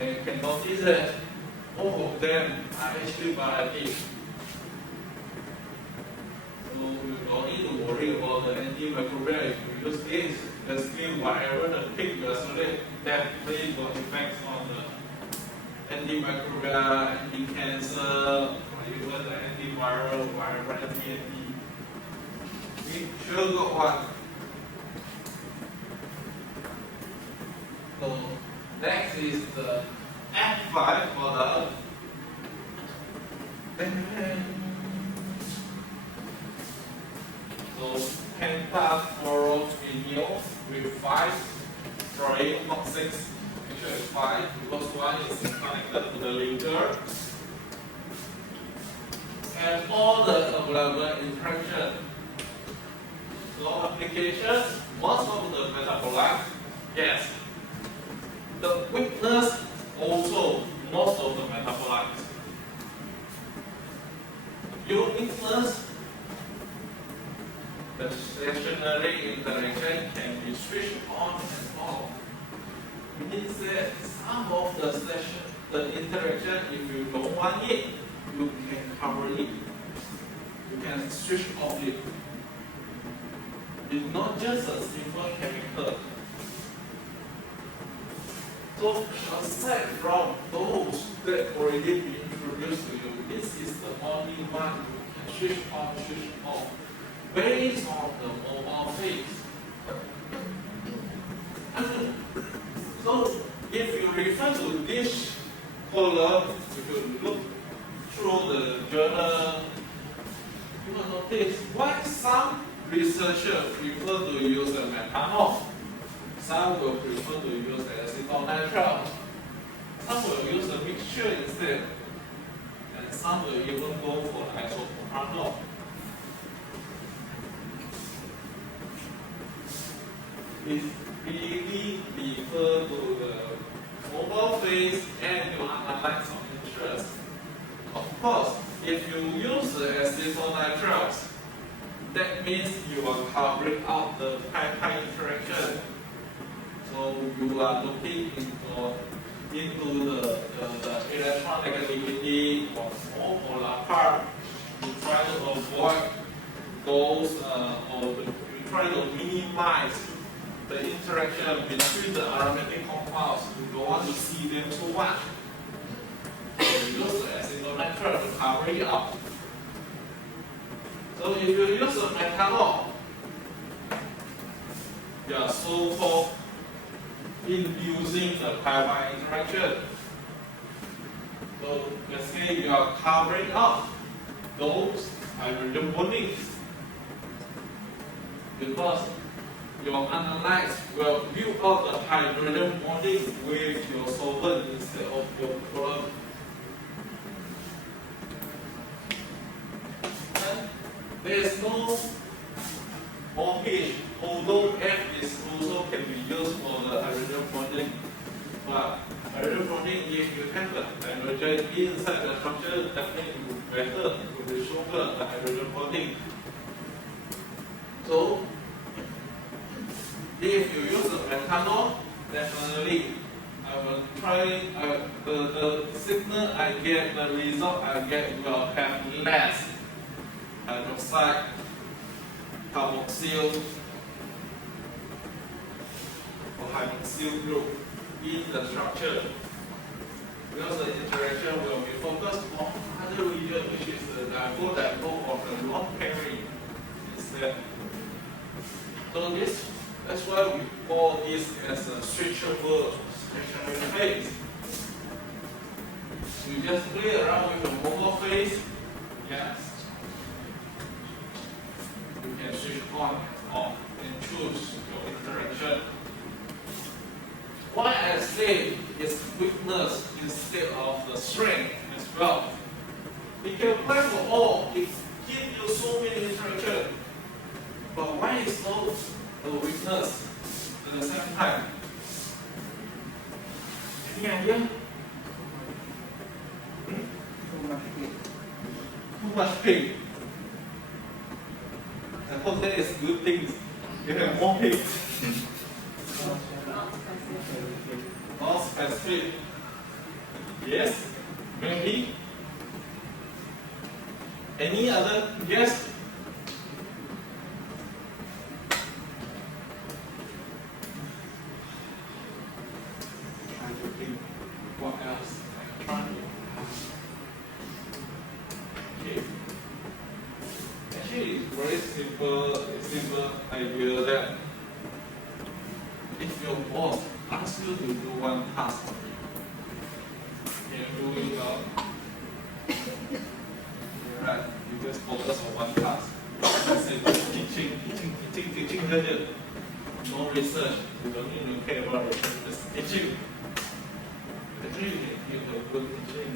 And you can notice that all of them are actually biotic. So you don't need to worry about the antimicrobial if you use this. Basically, whatever the pig you isolate, that really will effect on the antimicrobial, anti-cancer, or even the antiviral, viral, anti-anti. We sure got one. So next is the F5 model. So pentafluorophenol with 5 fluorine, not 6. Make sure it's 5 because 1 is connected to the linker. And all the available interaction. So application, most of the metabolites, yes. The weakness, also most of the metabolites. Uniqueness, the stationary interaction can be switched on and off. Means that some of the interaction, if you don't want it, you can cover it. You can switch off it. It's not just a simple chemical. So aside from those that already been introduced to you, this is the only one you can switch on, switch off, based on the mobile phase. So if you refer to this column, if you look through the journal, you will notice why some researchers prefer to use a methanol. Some will prefer to use acetyl nitrile. Some will use a mixture instead. And some will even go for isopropanol. It really refers to the mobile phase and your analytes of interest. Of course, if you use the acetyl nitriles, that means you are covering out the pi-pi interaction. So you are looking into the electron negativity or small polar part. You try to avoid those, or you try to minimize the interaction between the aromatic compounds. You don't want to see them too much. So you use the acetyl nitrile to cover it up. So if you use a methanol, you are so-called inducing the pi-pi interaction. So let's say you are covering up those hydrogen bondings because your analytes will build up the hydrogen bonding with your solvent instead of your product. There is no OH, although F is also can be used for the hydrogen bonding. But hydrogen bonding, if you have the hydrogen inside the structure, definitely it will be better, it will be stronger, the hydrogen bonding. So, if you use the methanol, definitely I will try, the signal I get, the result I get will have less hydroxide, carboxyl, or hydroxyl group in the structure. Because the interaction will be focused on other region, which is the dipole-dipole of the long pairing instead. So that's why we call this as a switchable stationary phase. You just play around with the mobile phase. Yes. You can switch on and off and choose your interaction. Why I say it's weakness instead of the strength as well. It can apply for all. It gives you so many interactions. But why is so a weakness at the same time? Any idea? Too much pain. I hope that is good things. You have more pain. Not specific. Yes? Maybe? Any other guess? Try to think what else I can try. Okay. Actually, it's very simple idea that if your boss asks you to do one task, can you do it well? Right, you just focus on one task. Let's say teaching, no research, you don't even care about research, just teaching. Actually, you can give a good teaching.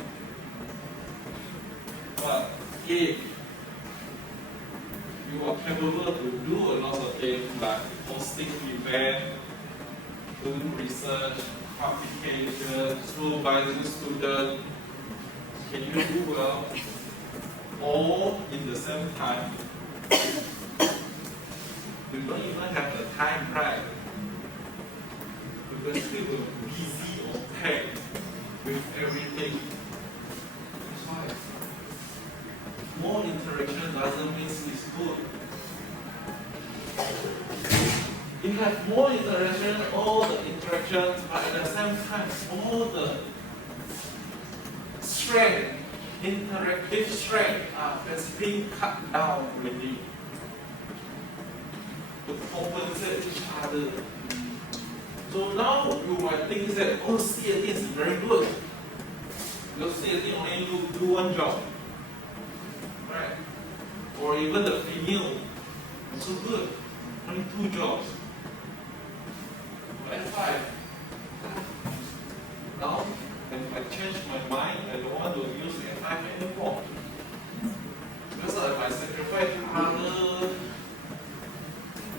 But if you are capable to do a lot of things like hosting events, doing research, publication, supervising students, can you do well? All in the same time. You don't even have the time, right? Because people are busy or packed with everything. That's why more interaction doesn't mean it's good. You have more interaction, all the interactions, but at the same time, all the strength, interactive strength has been cut down already to compensate each other. So now you might think that, oh, CAT is very good. Because CAT only do one job. Right? Or even the female, also good. Only 2 jobs. F5. Now, if I change my mind, I don't want to use F5 anymore. Because if I sacrifice other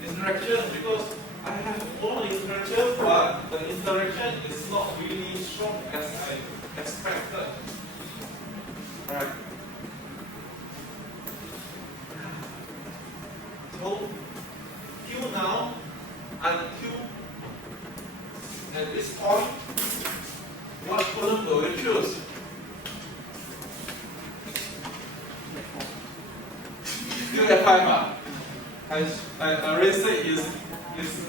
interaction, because I have all interaction, but the interaction is not really strong as I expected. Right? So, till now, until at this point, what column do you choose? Still F5. I already said is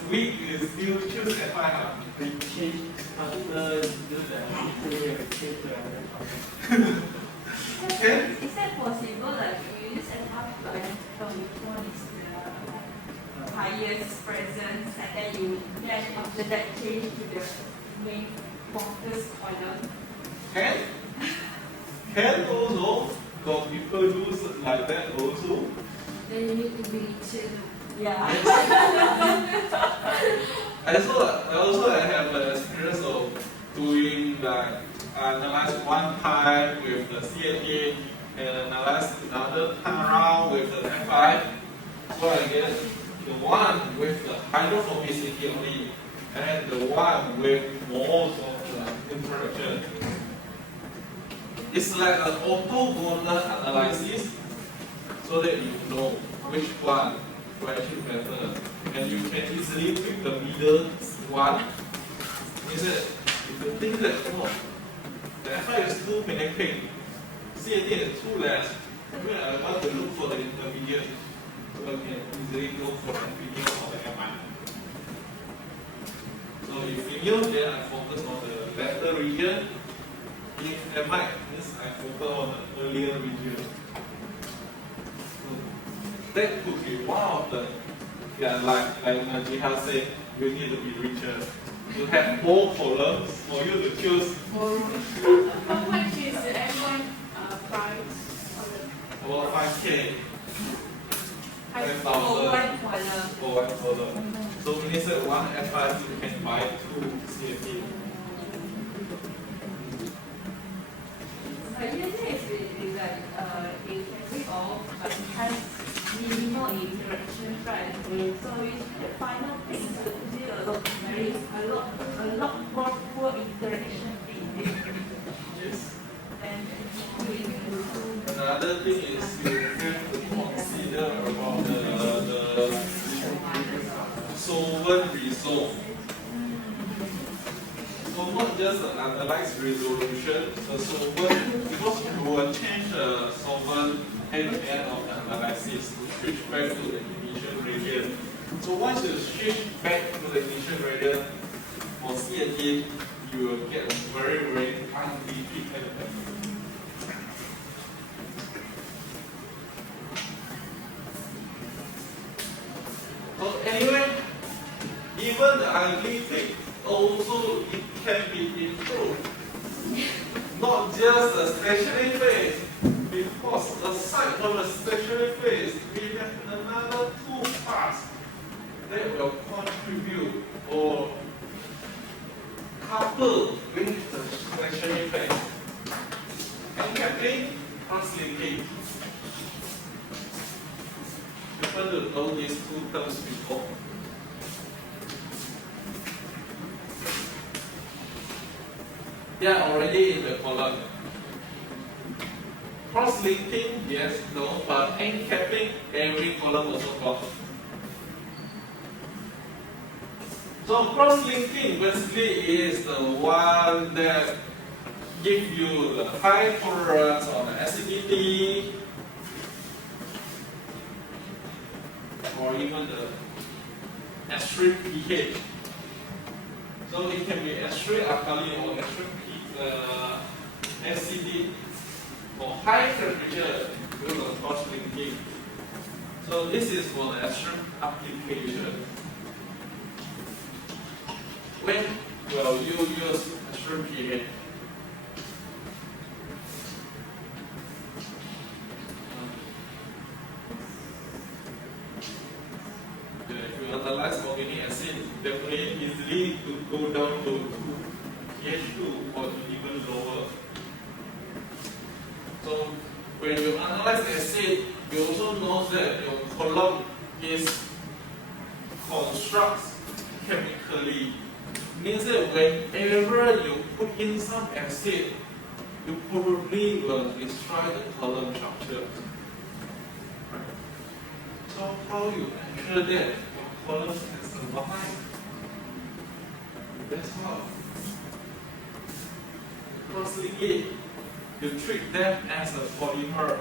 weak, is still choose F5. We change after do the change Okay? Is that possible that you use an up to which one is the highest presence and then you then after that change to the main focus column? Can also, because people do like that also. Then you need to be chill. Yeah. I also have the experience of doing like analyze one time with the CAT and analyze another time around with the F5. So I get the one with the hydrophobicity only and the one with most of the interaction. It's like an orthogonal analysis so that you know which one to actually better. And you can easily pick the middle one. Is it if you think that the F5 is too many pain, CAT is too less, then I want to look for the intermediate. So I can easily go for the female or the MI. So if female, then I focus on the latter region. If MI, means I focus on the earlier region. So that could be one of the Yeah, like Jiha said, you need to be richer. You have more columns for you to choose. How much is the M1 price for the About 5K, For 5,000 one column. for one column. So means that one F5 you can buy 2 CFP. But usually it's like it can be all, but it has minimal interactions, right? So usually the final thing is usually a lot more poor interaction in it. Yes. And Another thing is you have to consider about the solvent resolve. So not just the analyzed resolution, the solvent, because you will change the solvent at the end of the analysis to switch back to the initial gradient. So once you switch back to the initial gradient for CNT, you will get a very, very undefeated effect. So anyway, even the ugly thing also it can be improved. Not just the stationary phase, because aside from the stationary phase, we have another two parts that will contribute or couple with the stationary phase. Encapling, cross-linking. You want to know these two terms before. They are already in the column. Cross-linking, yes, no, but end-capping, every column also got. So cross-linking basically is the one that gives you the high tolerance on the acidity, or even the acidic pH. So it can be acidic alkali or acidic for high temperature with a cross-linking. So this is for the acidic application. When will you use acidic pH? If you analyze organic acid, definitely easily to go down to pH2 or even lower. So when you analyze acid, you also know that your column is constructed chemically. Means that whenever you put in some acid, you probably will destroy the column structure. So how you ensure that your columns can survive? That's how. Cross-link, you treat them as a polymer.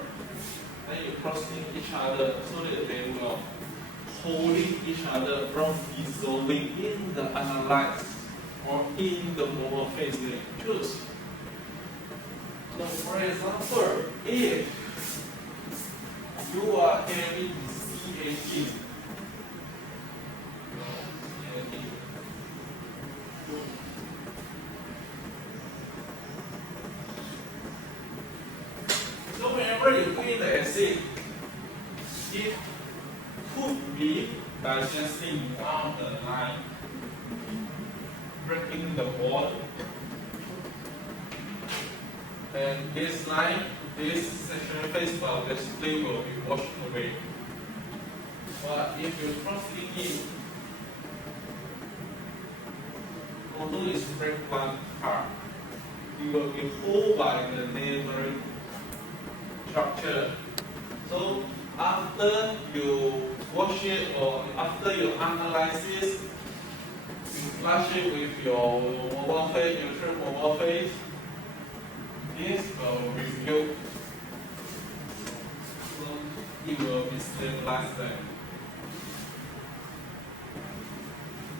Then you cross-link each other so that they will holding each other from dissolving in the analyte or in the molar phase that you choose. So for example, if you are having C18, so whenever you put in the acid, it could be digesting down the line, breaking the bond. And this line, this sectional phase bar basically will be washed away. But if you cross-link it, although it's break one part, it will be held by the neighboring structure. So after you wash it or after you analyze it, you flush it with your mobile phase, your mobile phase, this will rebuild. So it will be stabilized then.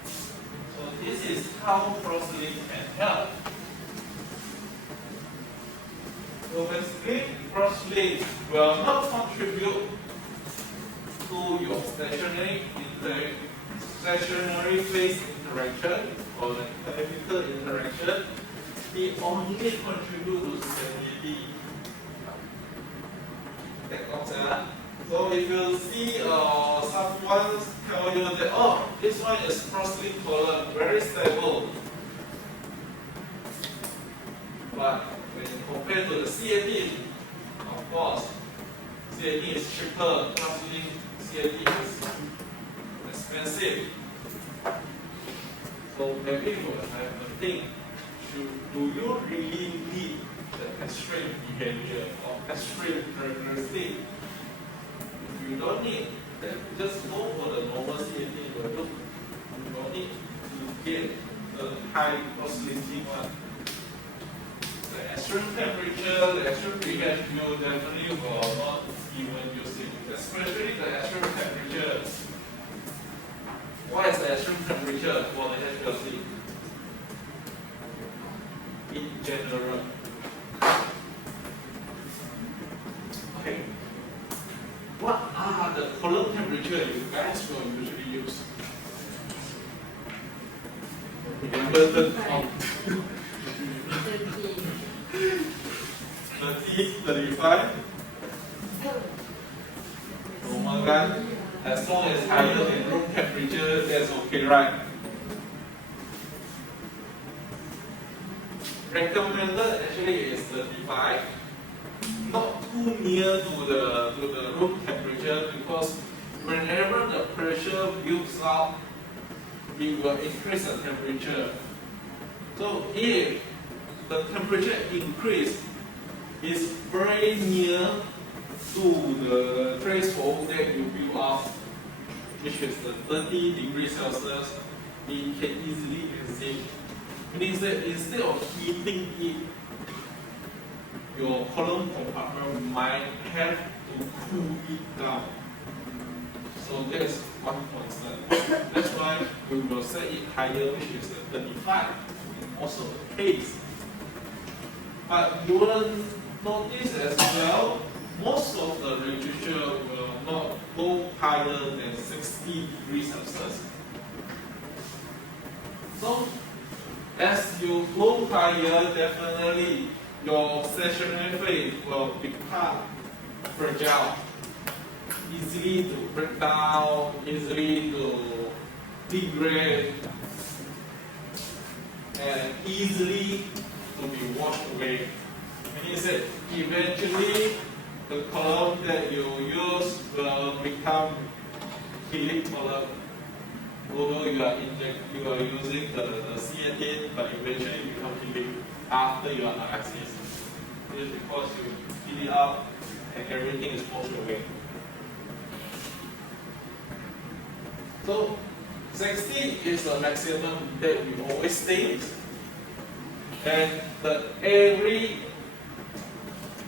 So this is how cross-link can help. So basically, cross-link will not contribute to your stationary the stationary phase interaction or the chemical interaction, it only contributes to stability. So if you see someone tell you that, oh, this one is porcelain column, very stable. But when you compare to the CAD, of course, CAD is cheaper, porcelain CAD is expensive. So maybe you will have a think, do you really need the extreme behavior or extreme characteristic? If you don't need, then just go for the normal CAD. You don't need to get the high porosity one. The extreme temperature, the extreme pH, you definitely will not even use it, especially the extreme temperature. What is the extreme temperature for the HPLC? In general. Okay. What are the column temperature you guys will usually use? Remember the 30, 35? Normal, as long as higher than room temperature, that's okay, right? Recommended actually is 35, not too near to the room temperature, because whenever the pressure builds up, it will increase the temperature. So if the temperature increase is very near to the threshold that you build up, which is the 30 degrees Celsius, it can easily exit. Means that instead of heating it, your column compartment might have to cool it down. So that's one concern. That's why we will set it higher, which is the 35 in most of the case. But you will notice as well, most of the literature will not go higher than 60 degrees Celsius. So as you go higher, definitely your stationary phase will become fragile, easily to break down, easily to degrade, and easily to be washed away. Meaning that eventually the column that you use will become chilic column. Although you are using the CAD, but eventually become chilic after your analysis. It is because you heat it up and everything is washed away. So 60 is the maximum that we always think, and every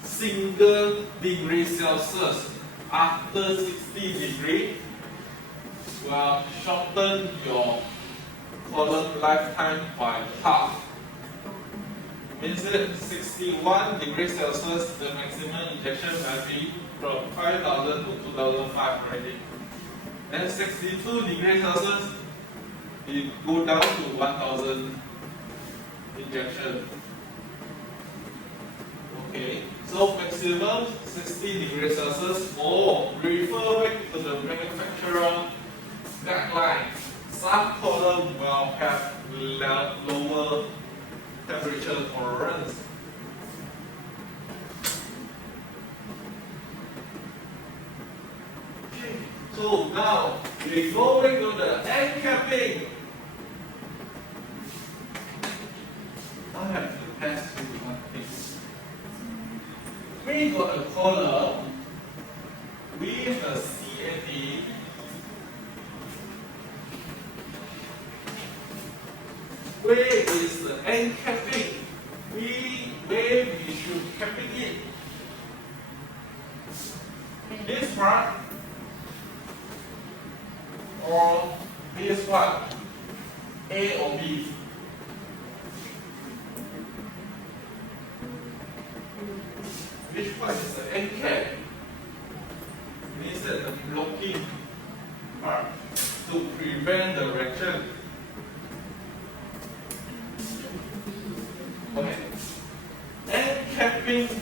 single degree Celsius after 60 degrees will shorten your column lifetime by half. Means that 61 degrees Celsius, the maximum injection will be from 5,000 to 2,500 already. And 62 degrees Celsius, it go down to 1,000 injection. Okay, so maximum 60 degrees Celsius, or refer back to the manufacturer guideline. Some column will have lower temperature tolerance. Okay, so now we go back to the end capping. I have to test you one thing. We got a column with a CAD. Where is the end capping? Where we should capping it? This part or this one? A or B? Which one is the end cap? Means that the blocking part. So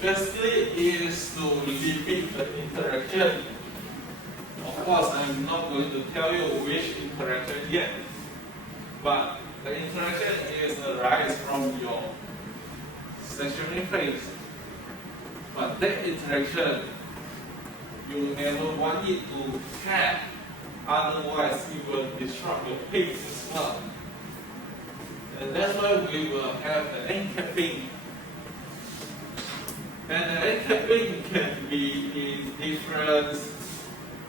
basically is to limit the interaction. Of course, I'm not going to tell you which interaction yet, but the interaction is arise from your stationary phase. But that interaction, you never want it to have, otherwise it will disrupt your phase as well. And that's why we will have the end capping. And the end capping can be in different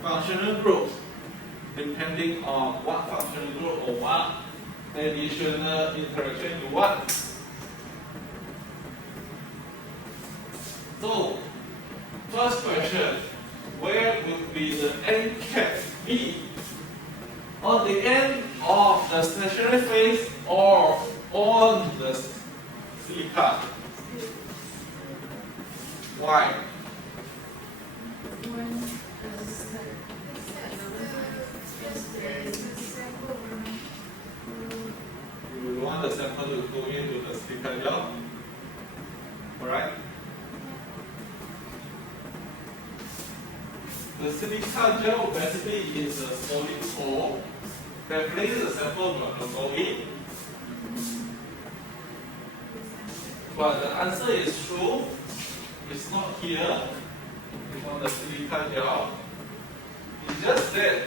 functional groups, depending on what functional group or what additional interaction you want. So, first question, where would be the end cap be? On the end of the stationary phase or on the silica? Why? You want the sample to go into the silica gel, alright? The silica gel basically is a solid core that places the sample going to go in. But the answer is true. It's not here. It's on the silica gel. It's just that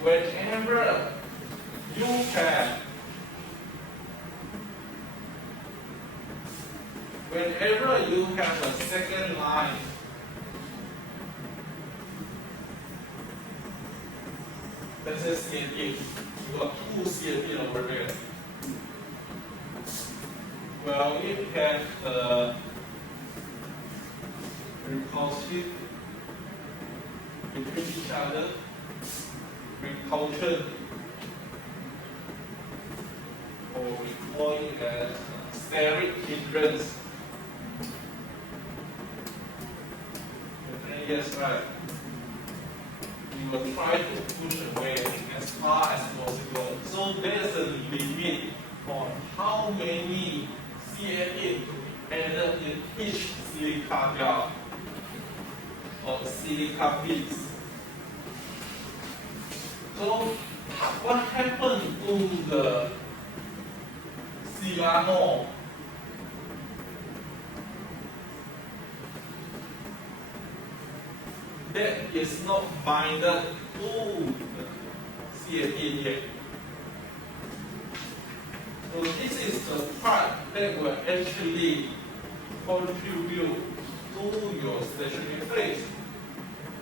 whenever you have a second line, let's say CNT, you got two CNT over there. Well, it has the repulsive between each other, repulsion, or we call it as steric hindrance. Yes, right. You will try to push away as far as possible. So there's a limit on how many CNA to be added in each silica gel or silica piece. So what happened to the silanol? That is not binded to the CNA yet. So this is the part that will actually contribute to your stationary phase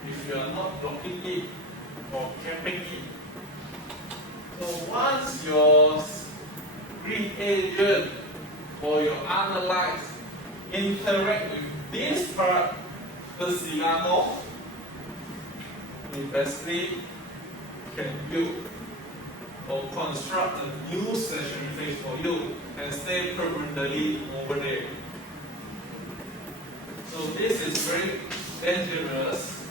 if you are not blocking it or capping it. So once your reagent or your analytes interact with this part, the silanol, we basically can build or construct a new stationary phase for you and stay permanently over there. So this is very dangerous,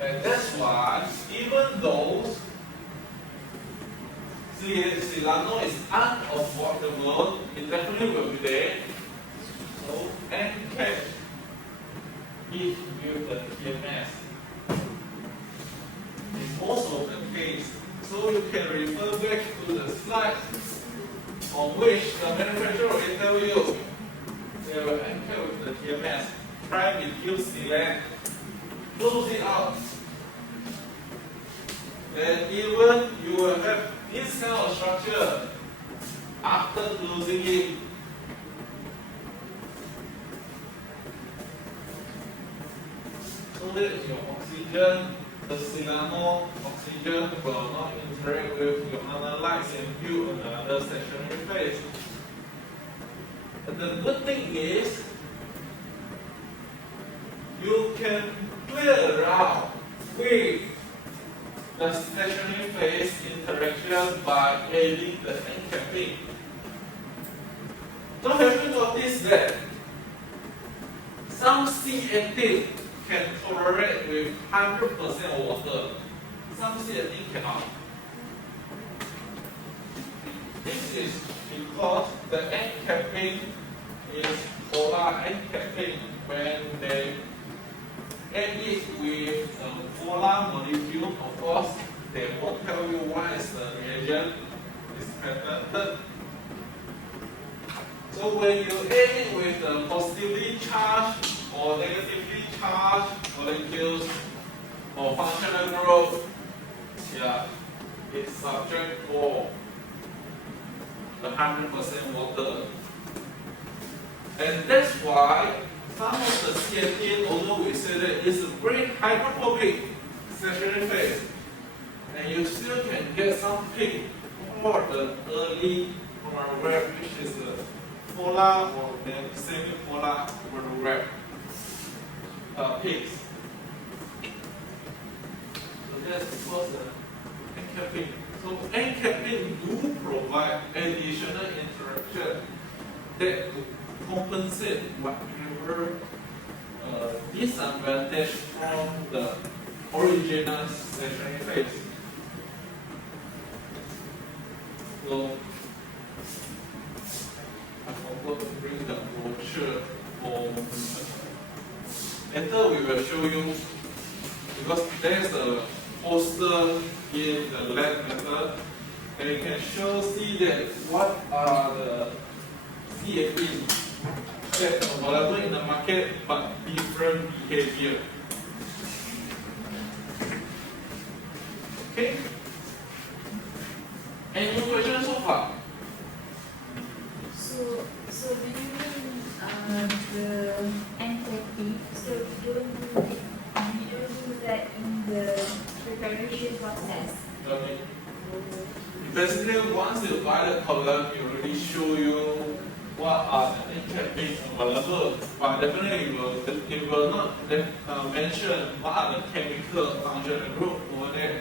and that's why even though silanol is unavoidable, it definitely will be there. So NCAP is with the TMS. In most of the case, so you can refer back to the slide on which the manufacturer will tell you they will anchor with the TMS, try methyl sealant, close it out. Then even you will have this kind of structure after closing it. So that your oxygen, the silanol oxygen will not interact with your analytes and build another stationary phase. But the good thing is, you can clear out with the stationary phase interaction by adding the NCAP. So have you noticed that some C18 can tolerate with 100% water, some C18 cannot? This is because the NCAP is polar end capping. When they add it with a polar molecule, of course, they won't tell you what is the reagent is presented. So when you add it with a positively charged or negatively charged molecules or functional group, yeah, it's subject for the 100% water. And that's why some of the CFT, although we say that it's a very hydrophobic stationary phase, and you still can get some peak for the early wrap, which is the polar or then semi-polar wrap peaks. So that's because the end-capping. So end-capping do provide additional interaction that compensate whatever disadvantage from the original stationary phase. So I forgot to bring the brochure for later we will show you, because there's a poster in the lab method and you can see that what are the CFE that available in the market but different behavior. Okay? Any questions so far? So do you mean the NKP? So we don't do that in the preparation process. Okay. Basically, once you buy the column, it already show you what are the NKP available. But definitely, it will not mention what are the chemical functional group over there.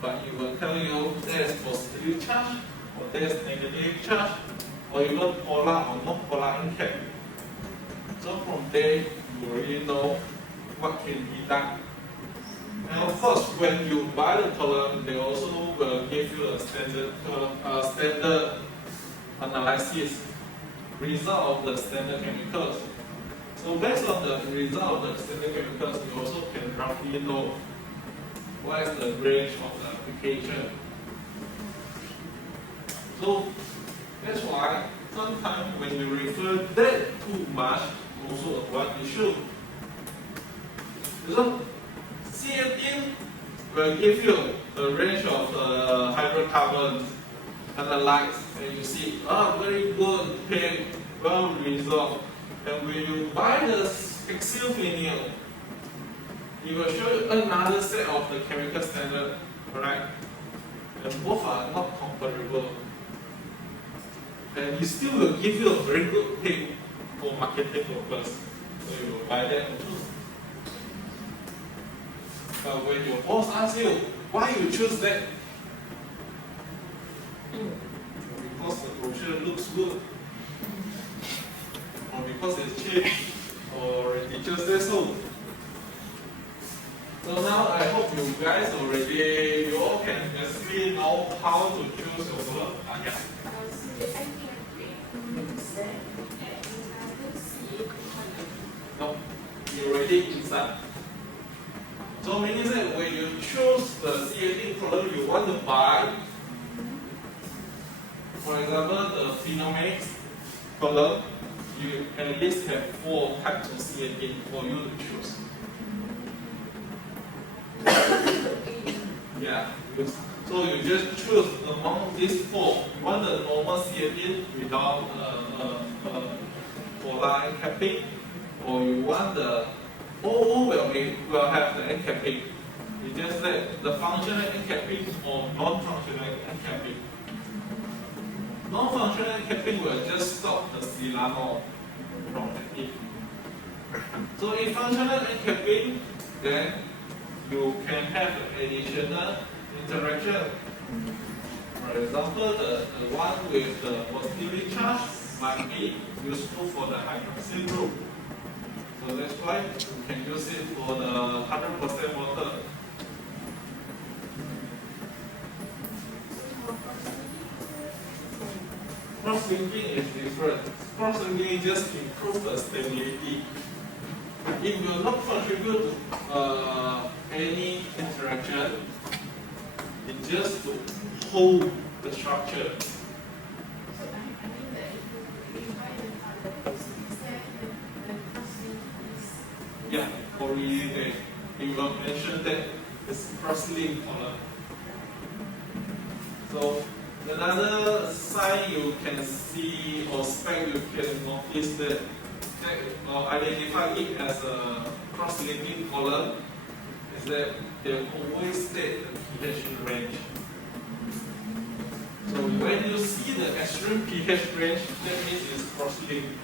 But it will tell you there's positive charge, or there's negative charge, or even polar or non-polar NCAP. So from there, you already know what can be done. And of course, when you buy the column, they also will give you a standard analysis result of the standard chemicals. So based on the result of the standard chemicals, you also can roughly know what is the range of the application. So that's why sometimes when you refer that too much, also one issue. So CFT will give you a range of hydrocarbons analyzed, and you see, very good, pale, well resolved. And when you buy the hexylphenyl, it will show you another set of the chemical standard, right? And both are not comparable. And it still will give you a very good pick for marketing purpose. So you will buy that too. But when your boss asks you why you choose that, because the brochure looks good, or because it's cheap, or the teacher says so. So now I hope you guys already, you all can basically know how to choose your color. Yeah. So the NKP means that another CFP column. No, you already inside. So meaning that when you choose the CFT column you want to buy, for example, the phenomics column, you at least have 4 types of CFT for you to choose. Yeah, so you just choose among these 4. You want the normal CFT without polar capping, or you want the all will have the end capping. You just say the functional end capping or non-functional end capping. Non-functional end capping will just stop the silanol from acting. So in functional end capping, then you can have additional interaction. For example, the one with the positively charged might be useful for the hydroxyl group. So that's why you can use it for the 100% water. Cross-linking is different. Cross-linking just improves the stability. It will not contribute to any interaction. It's just to hold the structure. So I think that if we buy the color, is there the crossing is Yeah, polyethylene. You will mention that it's cross-linked color. So another sign you can see or spec you can notice that or identify it as a cross-linking color is that they always state the pH range. So when you see the extreme pH range, that means it's cross-linked.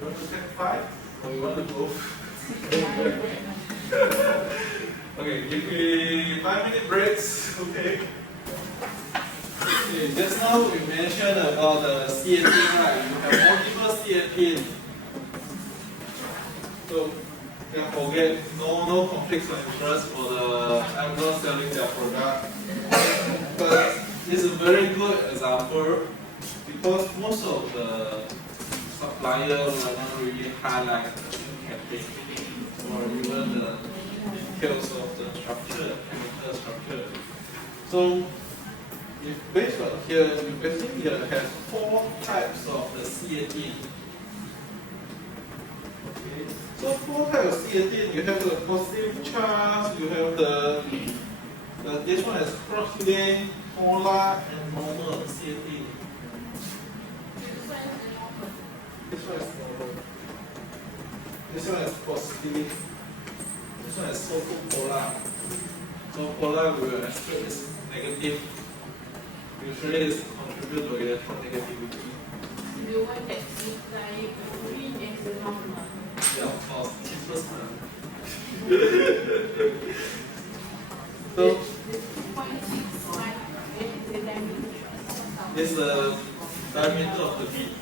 You want to take 5 or you want to go? Okay, give me 5-minute breaks, okay? Okay, just now we mentioned about the CA pin, right? You have multiple CA pin. So, don't forget, no conflicts of interest for the Amazon selling their product. But it's a very good example because most of the suppliers will not really highlight the campaign or even the details of the structure, chemical structure. So, if based on here, you basically have 4 types of the CAT. Okay. So 4 types of CAT, you have the positive charge, you have the this one is cross-linked, polar, and normal CAT. This one is normal. This one is positive. This one is so-called polar. So polar we will expect is negative. Usually it's contribute to electronegativity. the one that is like green and the normal. Yeah, of course. Cheapest one. So The 2.61 is the diameter. it's the diameter of the bead.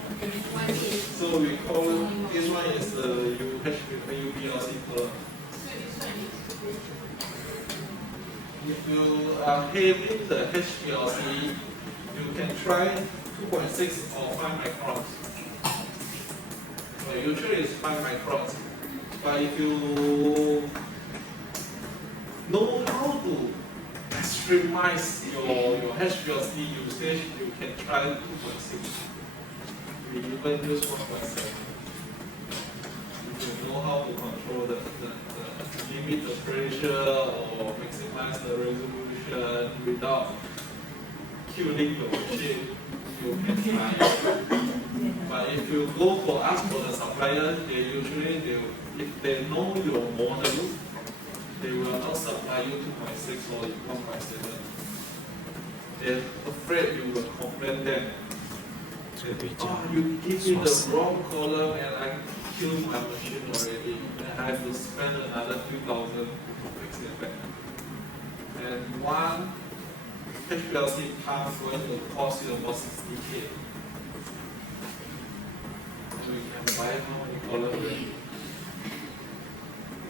One is. So we call this one is the HPLC color. So this one is. If you are having the HPLC, you can try 2.6 or 5 microns. So usually it's 5 microns. But if you know how to extremize your HPLC usage, you can try 2.6. We even use 1.7. If you know how to control the limit the pressure or maximize the resolution without killing the machine, you can try. But if you go for ask for the supplier, they usually if they know your model, they will not supply you 2.6 or 1.7. They're afraid you will complain them. Oh, you give me the wrong column and I kill my machine already. And I have to spend another 2,000 to fix it back. And one HPLC part is going to cost you about 60K. And we can buy how many columns?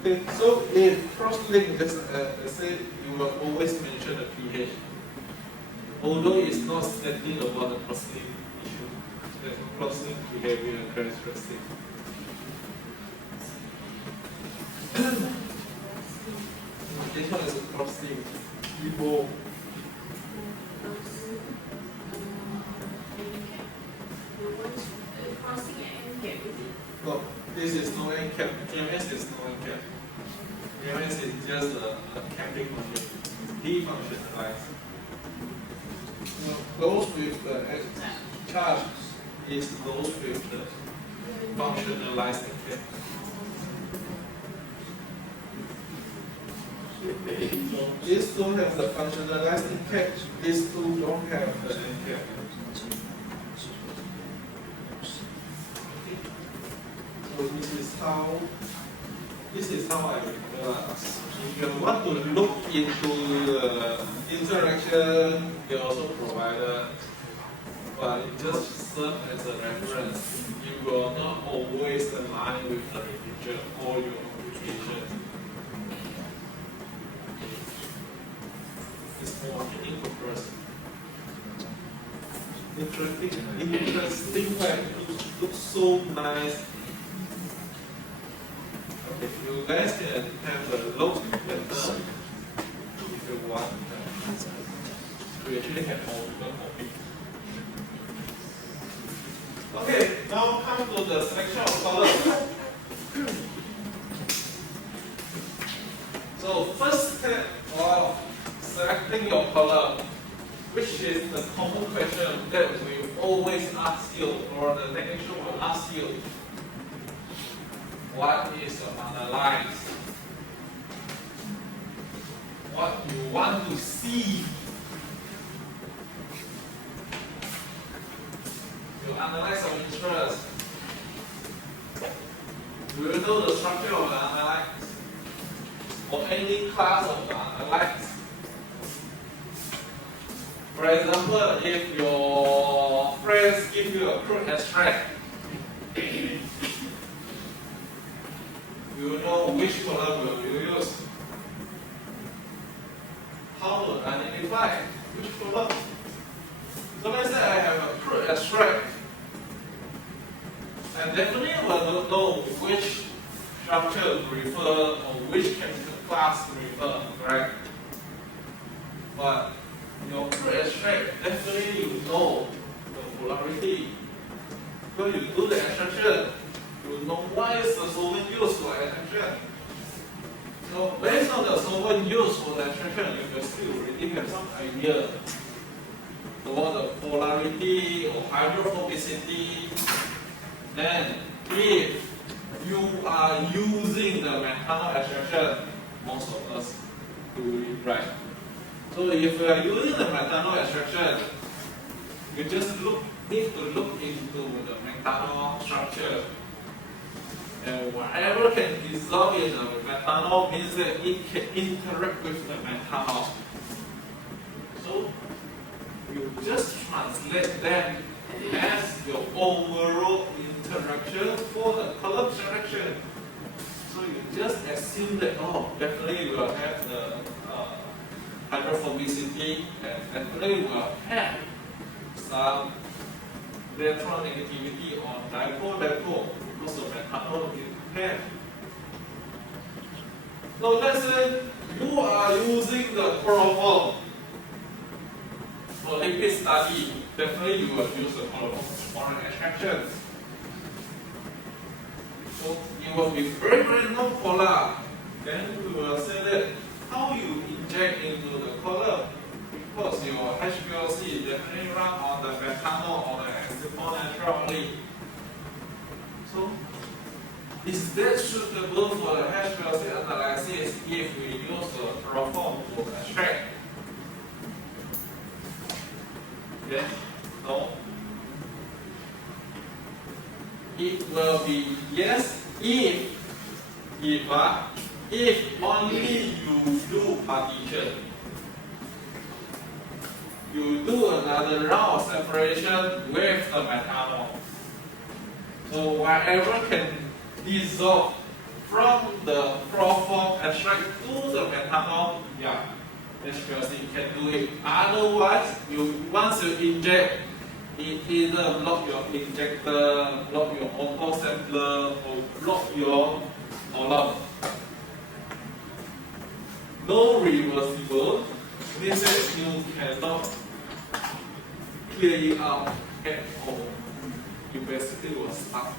Okay, so in cross-link, as I said, you will always mention the pH. Although it's not stating about the cross-link issue, there's no cross-link behavior characteristic. This one is a cross-link. People no, this is no end cap. KMS is no end cap. KMS is just a capping function, defunctionalized. Those with the charge is those with the functionalized cap. So these two have the functionalized cap, these two don't have the end cap. So this is how I if you want to look into the interaction, they also provided but it just serves as a reference. You will not always align with the literature or your application. It's for marketing purpose. Interesting fact, it looks so nice. Okay, you guys can have a look later if you want. We actually have multiple copies. Okay, now come to the selection of colors. So first step of selecting your color, which is the common question that we always ask you, or the technician will ask you. What is your analyze? What you want to see? You analyze of interest. Do you know the structure of the analyze? Or any class of the analyze? For example, if your friends give you a crude extract, you know which color will you use. How to identify which color? So let's say I have a crude extract. I definitely will not know which structure to refer or which chemical class to refer, right? But your crude extract, definitely you know the polarity. When you do the extraction, you know why is the solvent used for extraction. So based on the solvent used for the extraction, you will still already have some idea about the polarity or hydrophobicity. Then if you are using the methanol extraction, most of us do it right. So if you are using the methanol extraction, you just need to look into the methanol structure. And whatever can dissolve in the methanol means that it can interact with the methanol. So you just translate them as your overall interaction for the color selection. So you just assume that, oh, definitely will have the hydrophobicity, and definitely will have some electronegativity on dipole because of methanol in pair. So let's say you are using the chloroform for lipid study. Definitely you will use the chloroform for an extraction. So it will be very, very non-polar. Then we will say that how you inject into the color, because your HPLC definitely run on the methanol or the acetone naturally. So is that suitable for the HPLC analysis if we use the chloroform to extract? Yes? No? It will be yes if only you do partition. You do another round of separation with the methanol. So whatever can dissolve from the chloroform extract to the methanol, yeah, HPLC can do it. Otherwise, once you inject, it either block your injector, block your auto sampler, or block your column. No reversible means that you cannot clear it out at all. You basically will start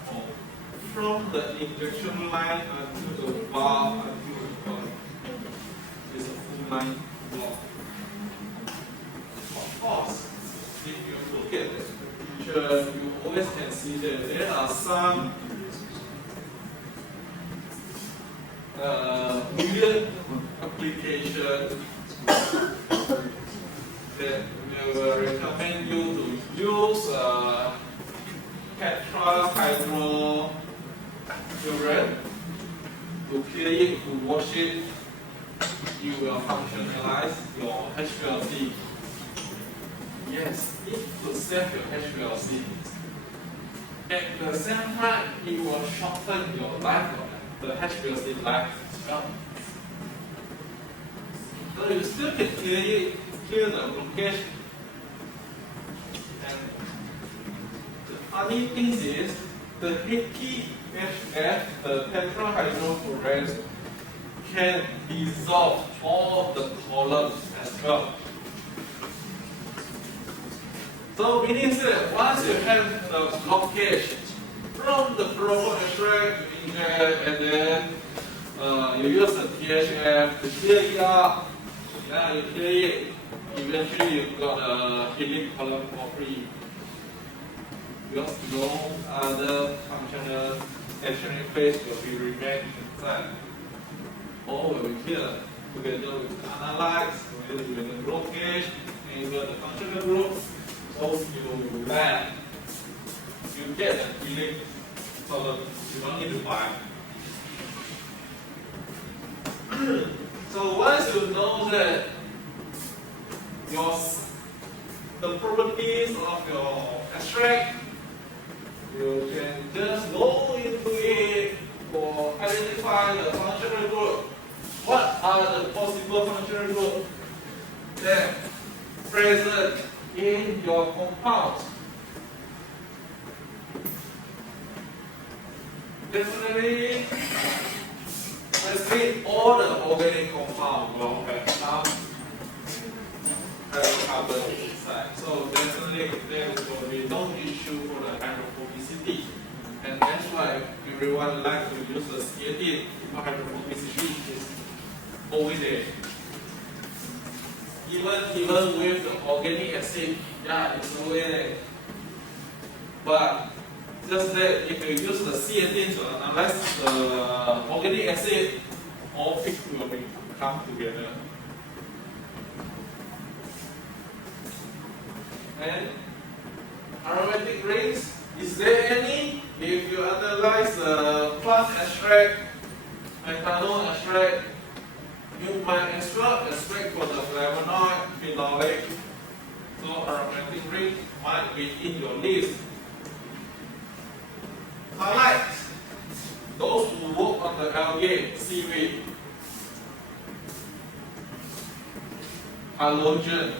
from the injection line until the valve until the column. It's a full line block. Of course, if you look at the picture, you always can see that there are some weird applications that we will recommend you to use tetrahydrofuran to clear it, to wash it. You will functionalize your HPLC. Yes. it will save your HPLC. At the same time, it will shorten your life, the HPLC life as well. So you still can clear the blockage. And the funny thing is, the HPHF, the tetrahydrofurans, can dissolve all the columns as well. So meaning that once you have the blockage from the proper extract, you inject, and then you use the THF to clear it up. Yeah, you clear it. Eventually, you've got a healing column for free. Because no other functional stationary phase will be remain inside. All will be cleared together with the analytes, together with the blockage, and with the functional group. So you land, you get a healing column. You don't need to buy. So once you know that the properties of your extract, you can just go into it for identify the functional group. What are the possible functional groups that present in your compounds? Definitely, let's read all the organic compounds will have some hydrocarbon inside. So definitely there will be no issue for the hydrophobicity. And that's why everyone likes to use the C18 for hydrophobicity is always there. Even with the organic acid, yeah, it's always there. But just that if you use the C18 to analyze the organic acid, all peaks will come together. And aromatic rings, is there any? If you analyze the plant extract, methanol extract, you might as well expect for the flavonoid, phenolic. So aromatic ring might be in your list. Highlights, those who work on the algae, seaweed. Halogen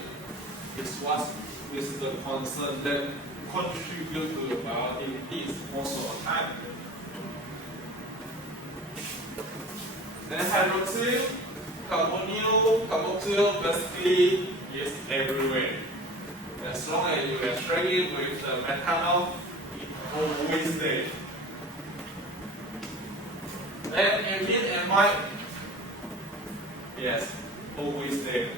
is what is the concern that contribute to the bioactivities most of the time. Then hydroxyl, carbonyl, carboxyl basically is everywhere. As long as you extract it with the methanol, it's always there. Then amine amide, yes, always there.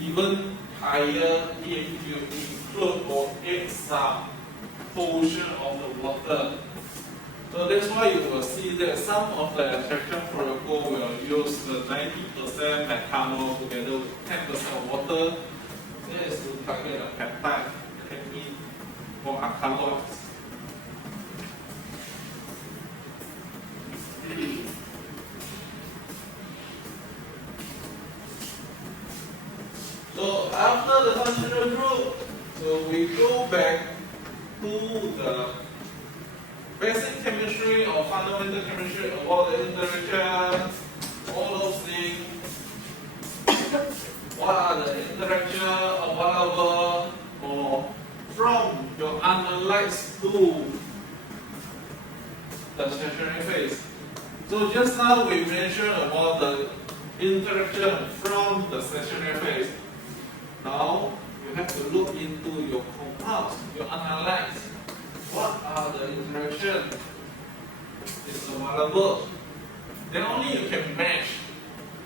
Even higher if you include or add some portion of the water. So that's why you will see that some of the extraction protocol will use the 90% methanol together with 10% water. That is to target a peptide, peptide or alkaloids. So after the functional group, so we go back to the basic chemistry or fundamental chemistry of all the interactions, all those things. What are the interactions available or from your analytes to the stationary phase? So just now we mentioned about the interaction from the stationary phase. Now you have to look into your compounds, your analytes. What are the interactions is available? Then only you can match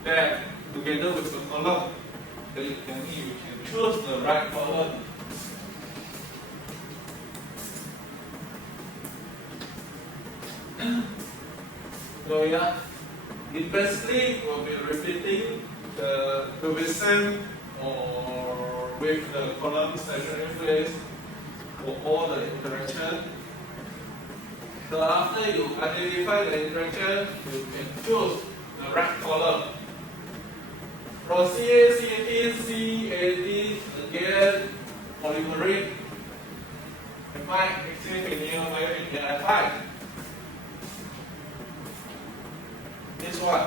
that together with the column. Then you can choose the right column. So yeah, it basically will be repeating the same or with the column stationary phase for all the interaction. So after you identify the interaction, you can choose the right column. From CA, CAD, CAD, again, polymerase. F5, extreme veneer, myoveneer, F5. This one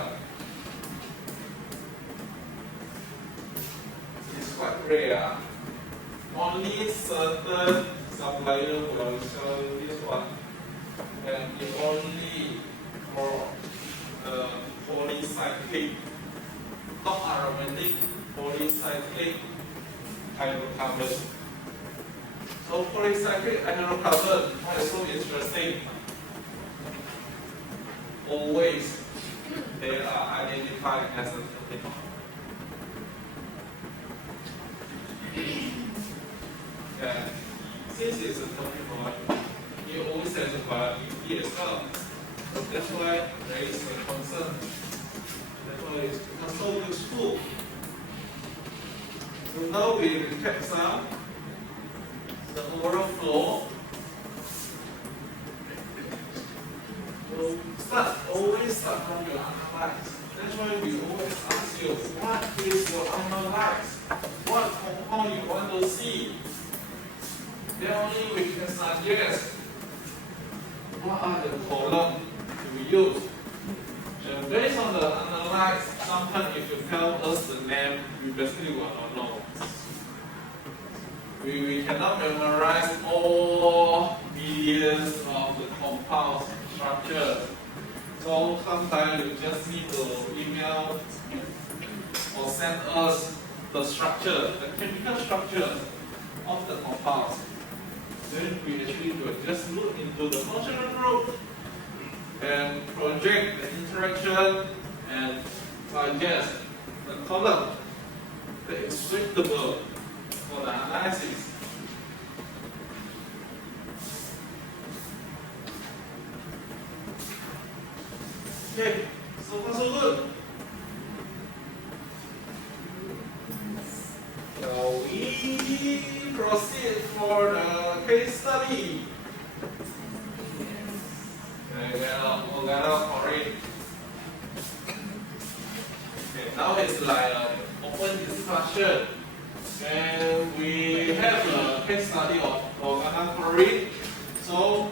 is quite rare. Only certain supplier will sell this one, and it's only for the polycyclic, not aromatic, polycyclic hydrocarbon. So polycyclic hydrocarbon, why is so interesting? Always they are identified as a terminal. Yeah. Since it's a terminal, you always have a E as well. So that's why there is a concern. That's why it's not so useful. So now we recap some the overall flow. So always start from your analyze. That's why we always ask you, what is your analyze? What compound you want to see? Then only we can suggest what are the columns to be used. And based on the analyze, sometimes if you tell us the name, we basically will not know. We cannot memorize all millions of the compound structures. So sometimes you just need to email or send us the structure, the chemical structure of the compounds. Then we actually will just look into the functional group and project the interaction and suggest the column that is suitable for the analysis. Okay, so far so good. So we proceed for the case study. Okay, now it's like an open discussion. And we have a case study of organochloride. So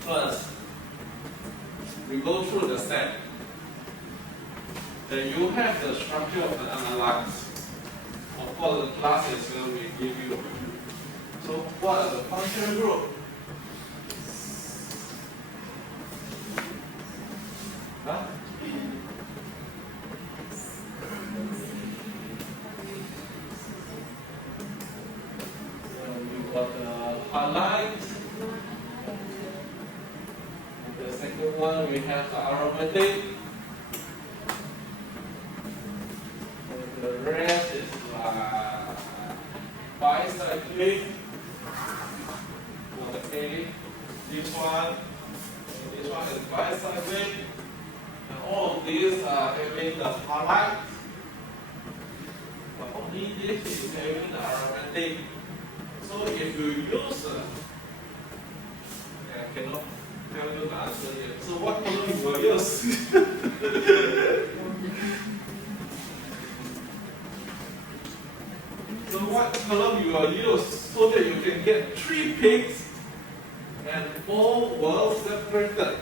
first, we go through the step. Then you have the structure of the analyze. Of course, the classes will we give you. So what are the functional group? Huh? We got the highlight. The second one we have the aromatic. And the rest is bicyclic. Okay, this one is bicyclic. And all of these are having the highlight. But only this is having the aromatic. So if you use I cannot tell you the answer yet. So what color you will use? So what color you will use so that you can get 3 peaks and 4 well separated.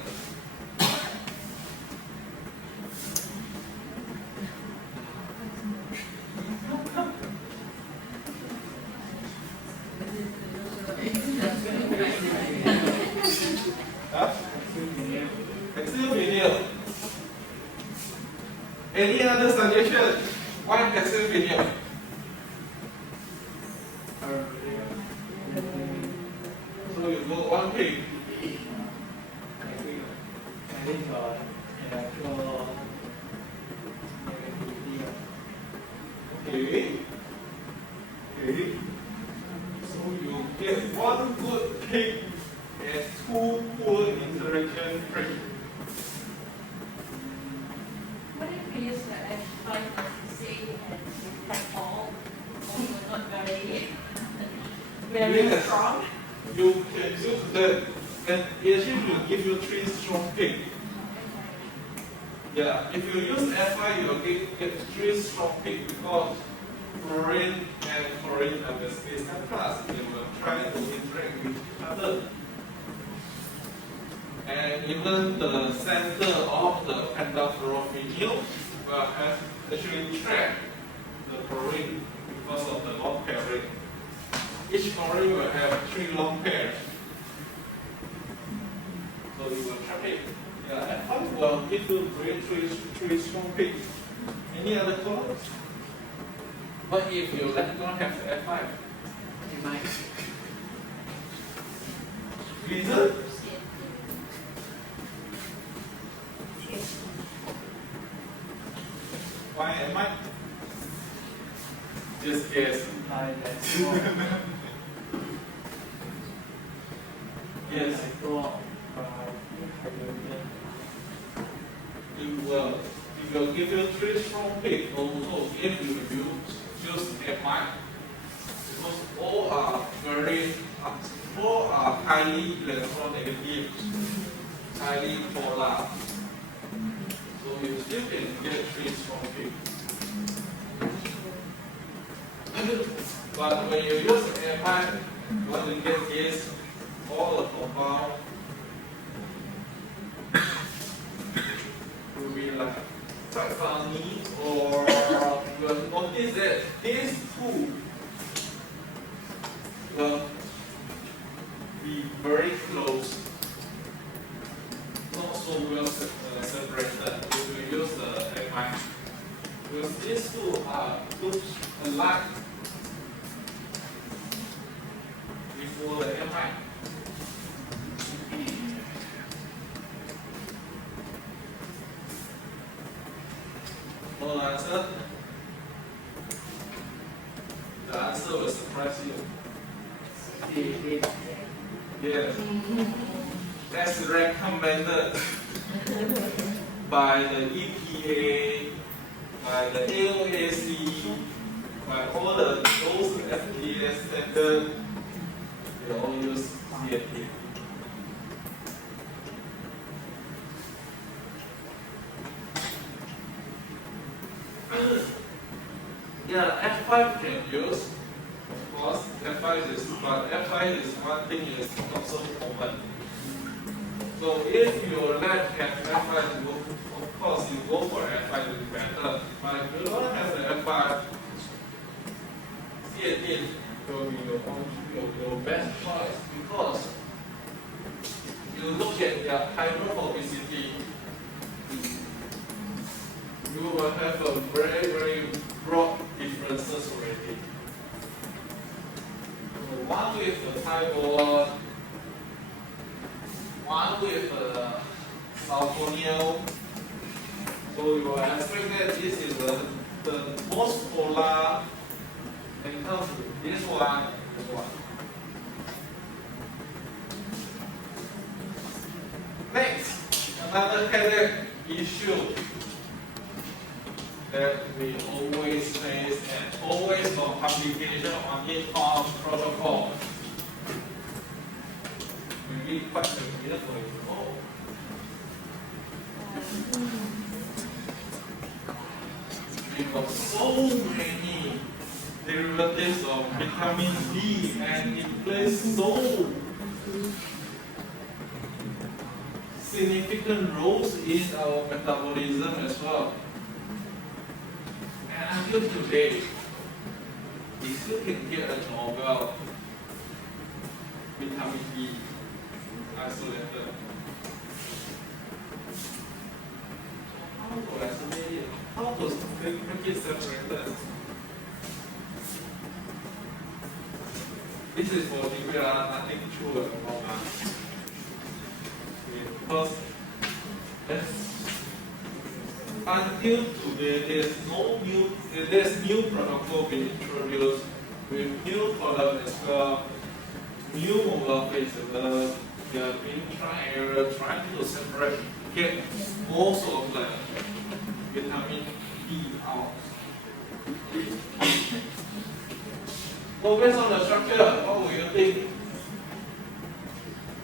Any other suggestion? Why passive video? So you go 1 page. Okay. So you get 1 good page and 2 poor interaction page. What if we use the F5 say and reflect all, although not very, very Yes. strong? You can use that, and it actually will give you 3 strong picks. Yeah, if you use Fi, you'll get 3 strong peak because fluorine and chlorine have the space-time class. They will try to interact with each other. And even the center of the pentafluorophenyl will have actually trapped the chlorine because of the long pairing. Each chlorine will have 3 long pairs. So it will trap it. Yeah, F1 will give you 3 strong peaks. Any other colors? But if you let not have the F5, you might. Reason? Why am I? Just guess. Yes. It will give you 3 strong peaks also if you use F5. Because all are highly electronegative, highly polar. So you still can get 3 strong peaks. But when you use F5, what you get is all the compound will be like quite funny, or you will notice that these 2 will be very close, not so well separated if you use the F5. Because these 2 are too alike before the F5. No answer? The answer will surprise you. Yes. That's recommended by the EPA, by the AOAC, by all those FDA standards. They all use CFP. Yeah, F5 can use, of course. F5 is one thing is not so common. So if your lab has F5, of course you go for F5 will be better. But if you don't have the F5, C18 will be your best choice because you look at their hydrophobicity, you will have a very, very broad differences already. So one with the Taiwan, one with the Sulfonyl. So you will expect that this is the most polar in terms of this one. Next, another headache issue that we always face and always got publication on it on protocol. Maybe quite familiar for you. We've got so many derivatives of vitamin D and it plays so significant roles in our metabolism as well. And until today, we still can get a Nobel vitamin D isolated. How to isolate it? How to make it separated? This is for degree, nothing true about that. Because until today, there's new protocol being introduced with new product as well, new mobile phases. They are trying to separate, get most of the vitamin D out. So based on the structure, what will you think?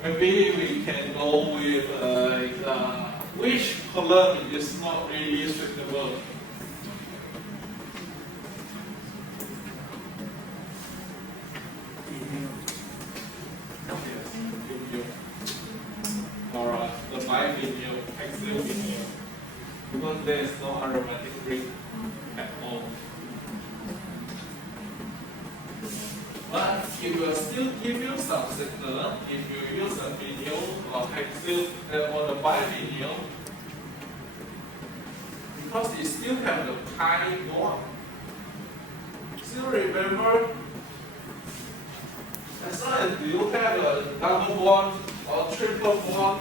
Maybe we can go with which column is not really suitable. Yes, video. Or the bi-video, axial video. Because there is no aromatic ring at all. But it will still give you some signal if you use a video or axial or the bi-video, because it still have the pi bond. Still remember, as long as you have a double bond or triple bond,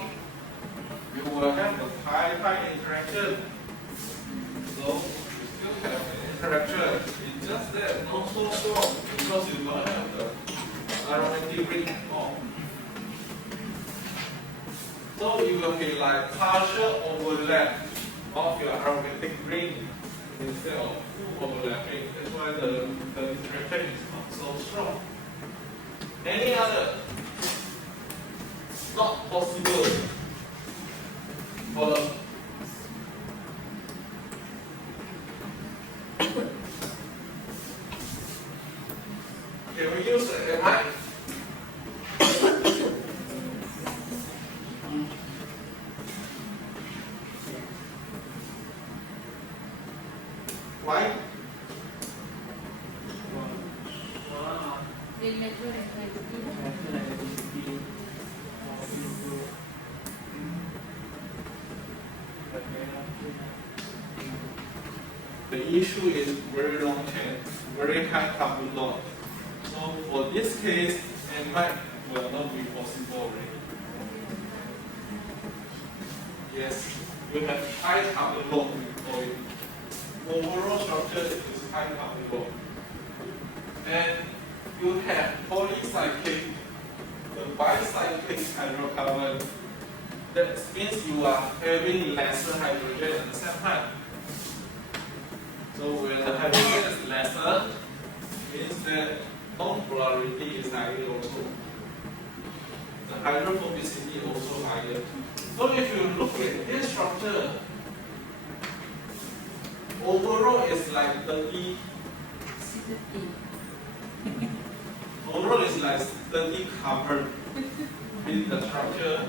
you will have a pi interaction. So you still have an interaction. It's just that not so strong because you don't have the aromatic ring at all. So it will be like partial overlap of your aromatic ring instead of full overlapping. That's why the interaction is not so strong. Any other? Not possible. For can we use the MI? Why? The issue is very long chain, very high carbon load. So for this case, MI will not be possible already. Yes, you have high carbon load for it. Overall structure is high carbon load. And you have polycyclic, the bicyclic hydrocarbon. That means you are having lesser hydrogen at the same time. So when the hydrogen is lesser, means that non-polarity is higher also. The hydrophobicity also higher. So if you look at this structure, overall it's like 30. Overall it's like 30 carbon in the structure,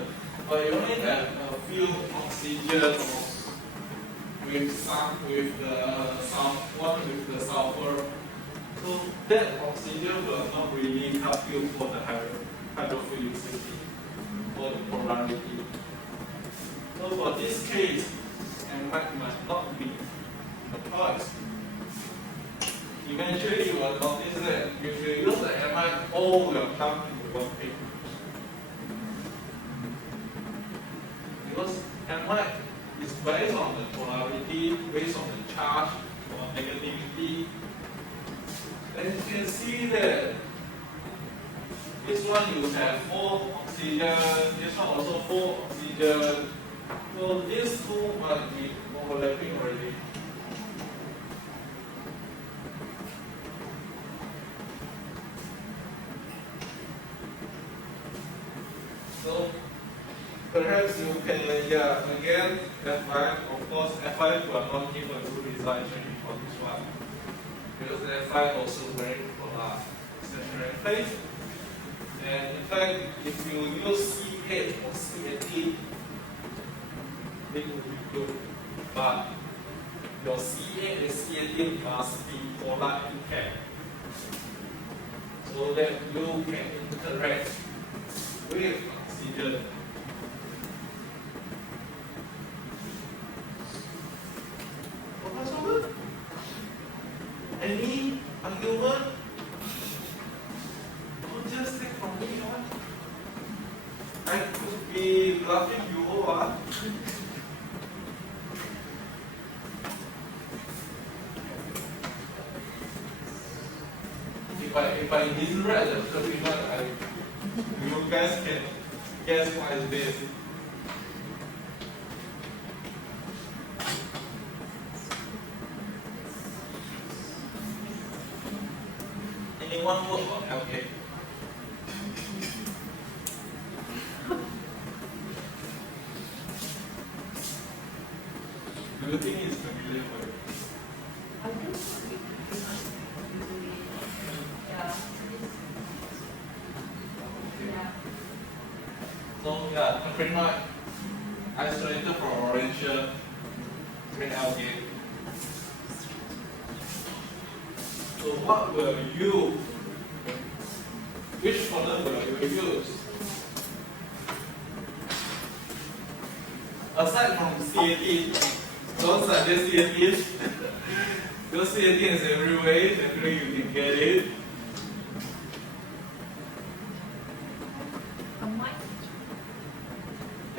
but you only have a few oxygen with some with the sulfur. So that oxygen will not really help you for the hydrophilicity or the polarity. So for this case, MI must not be the choice. Eventually you will notice that if you use the MI, all will come into one thing. Because MI is based on the polarity, based on the charge or negativity. And you can see that this one you have 4 oxygen, this one also 4 oxygen. So these two must be overlapping already. So perhaps you can, again, F5, of course, F5 will not give a good result actually for this one. Because F5 also very polar stationary phase. And in fact, if you use C8 or C18, it would be good. But your C8 and C18 must be polar intact. So that you can interact with oxygen. Professor, any argument? Don't just take from me, what? I could be bluffing you over. If I didn't read the document, you guys can guess what is this. Anyone work on algae? you think it's familiar for you? I don't know if you must do it. Yeah. Yeah. So yeah, pretty much isolated from orange green algae. So what will you, which folder will you use? Aside from C18, don't suggest C18. Because C18 is everywhere, definitely you can get it.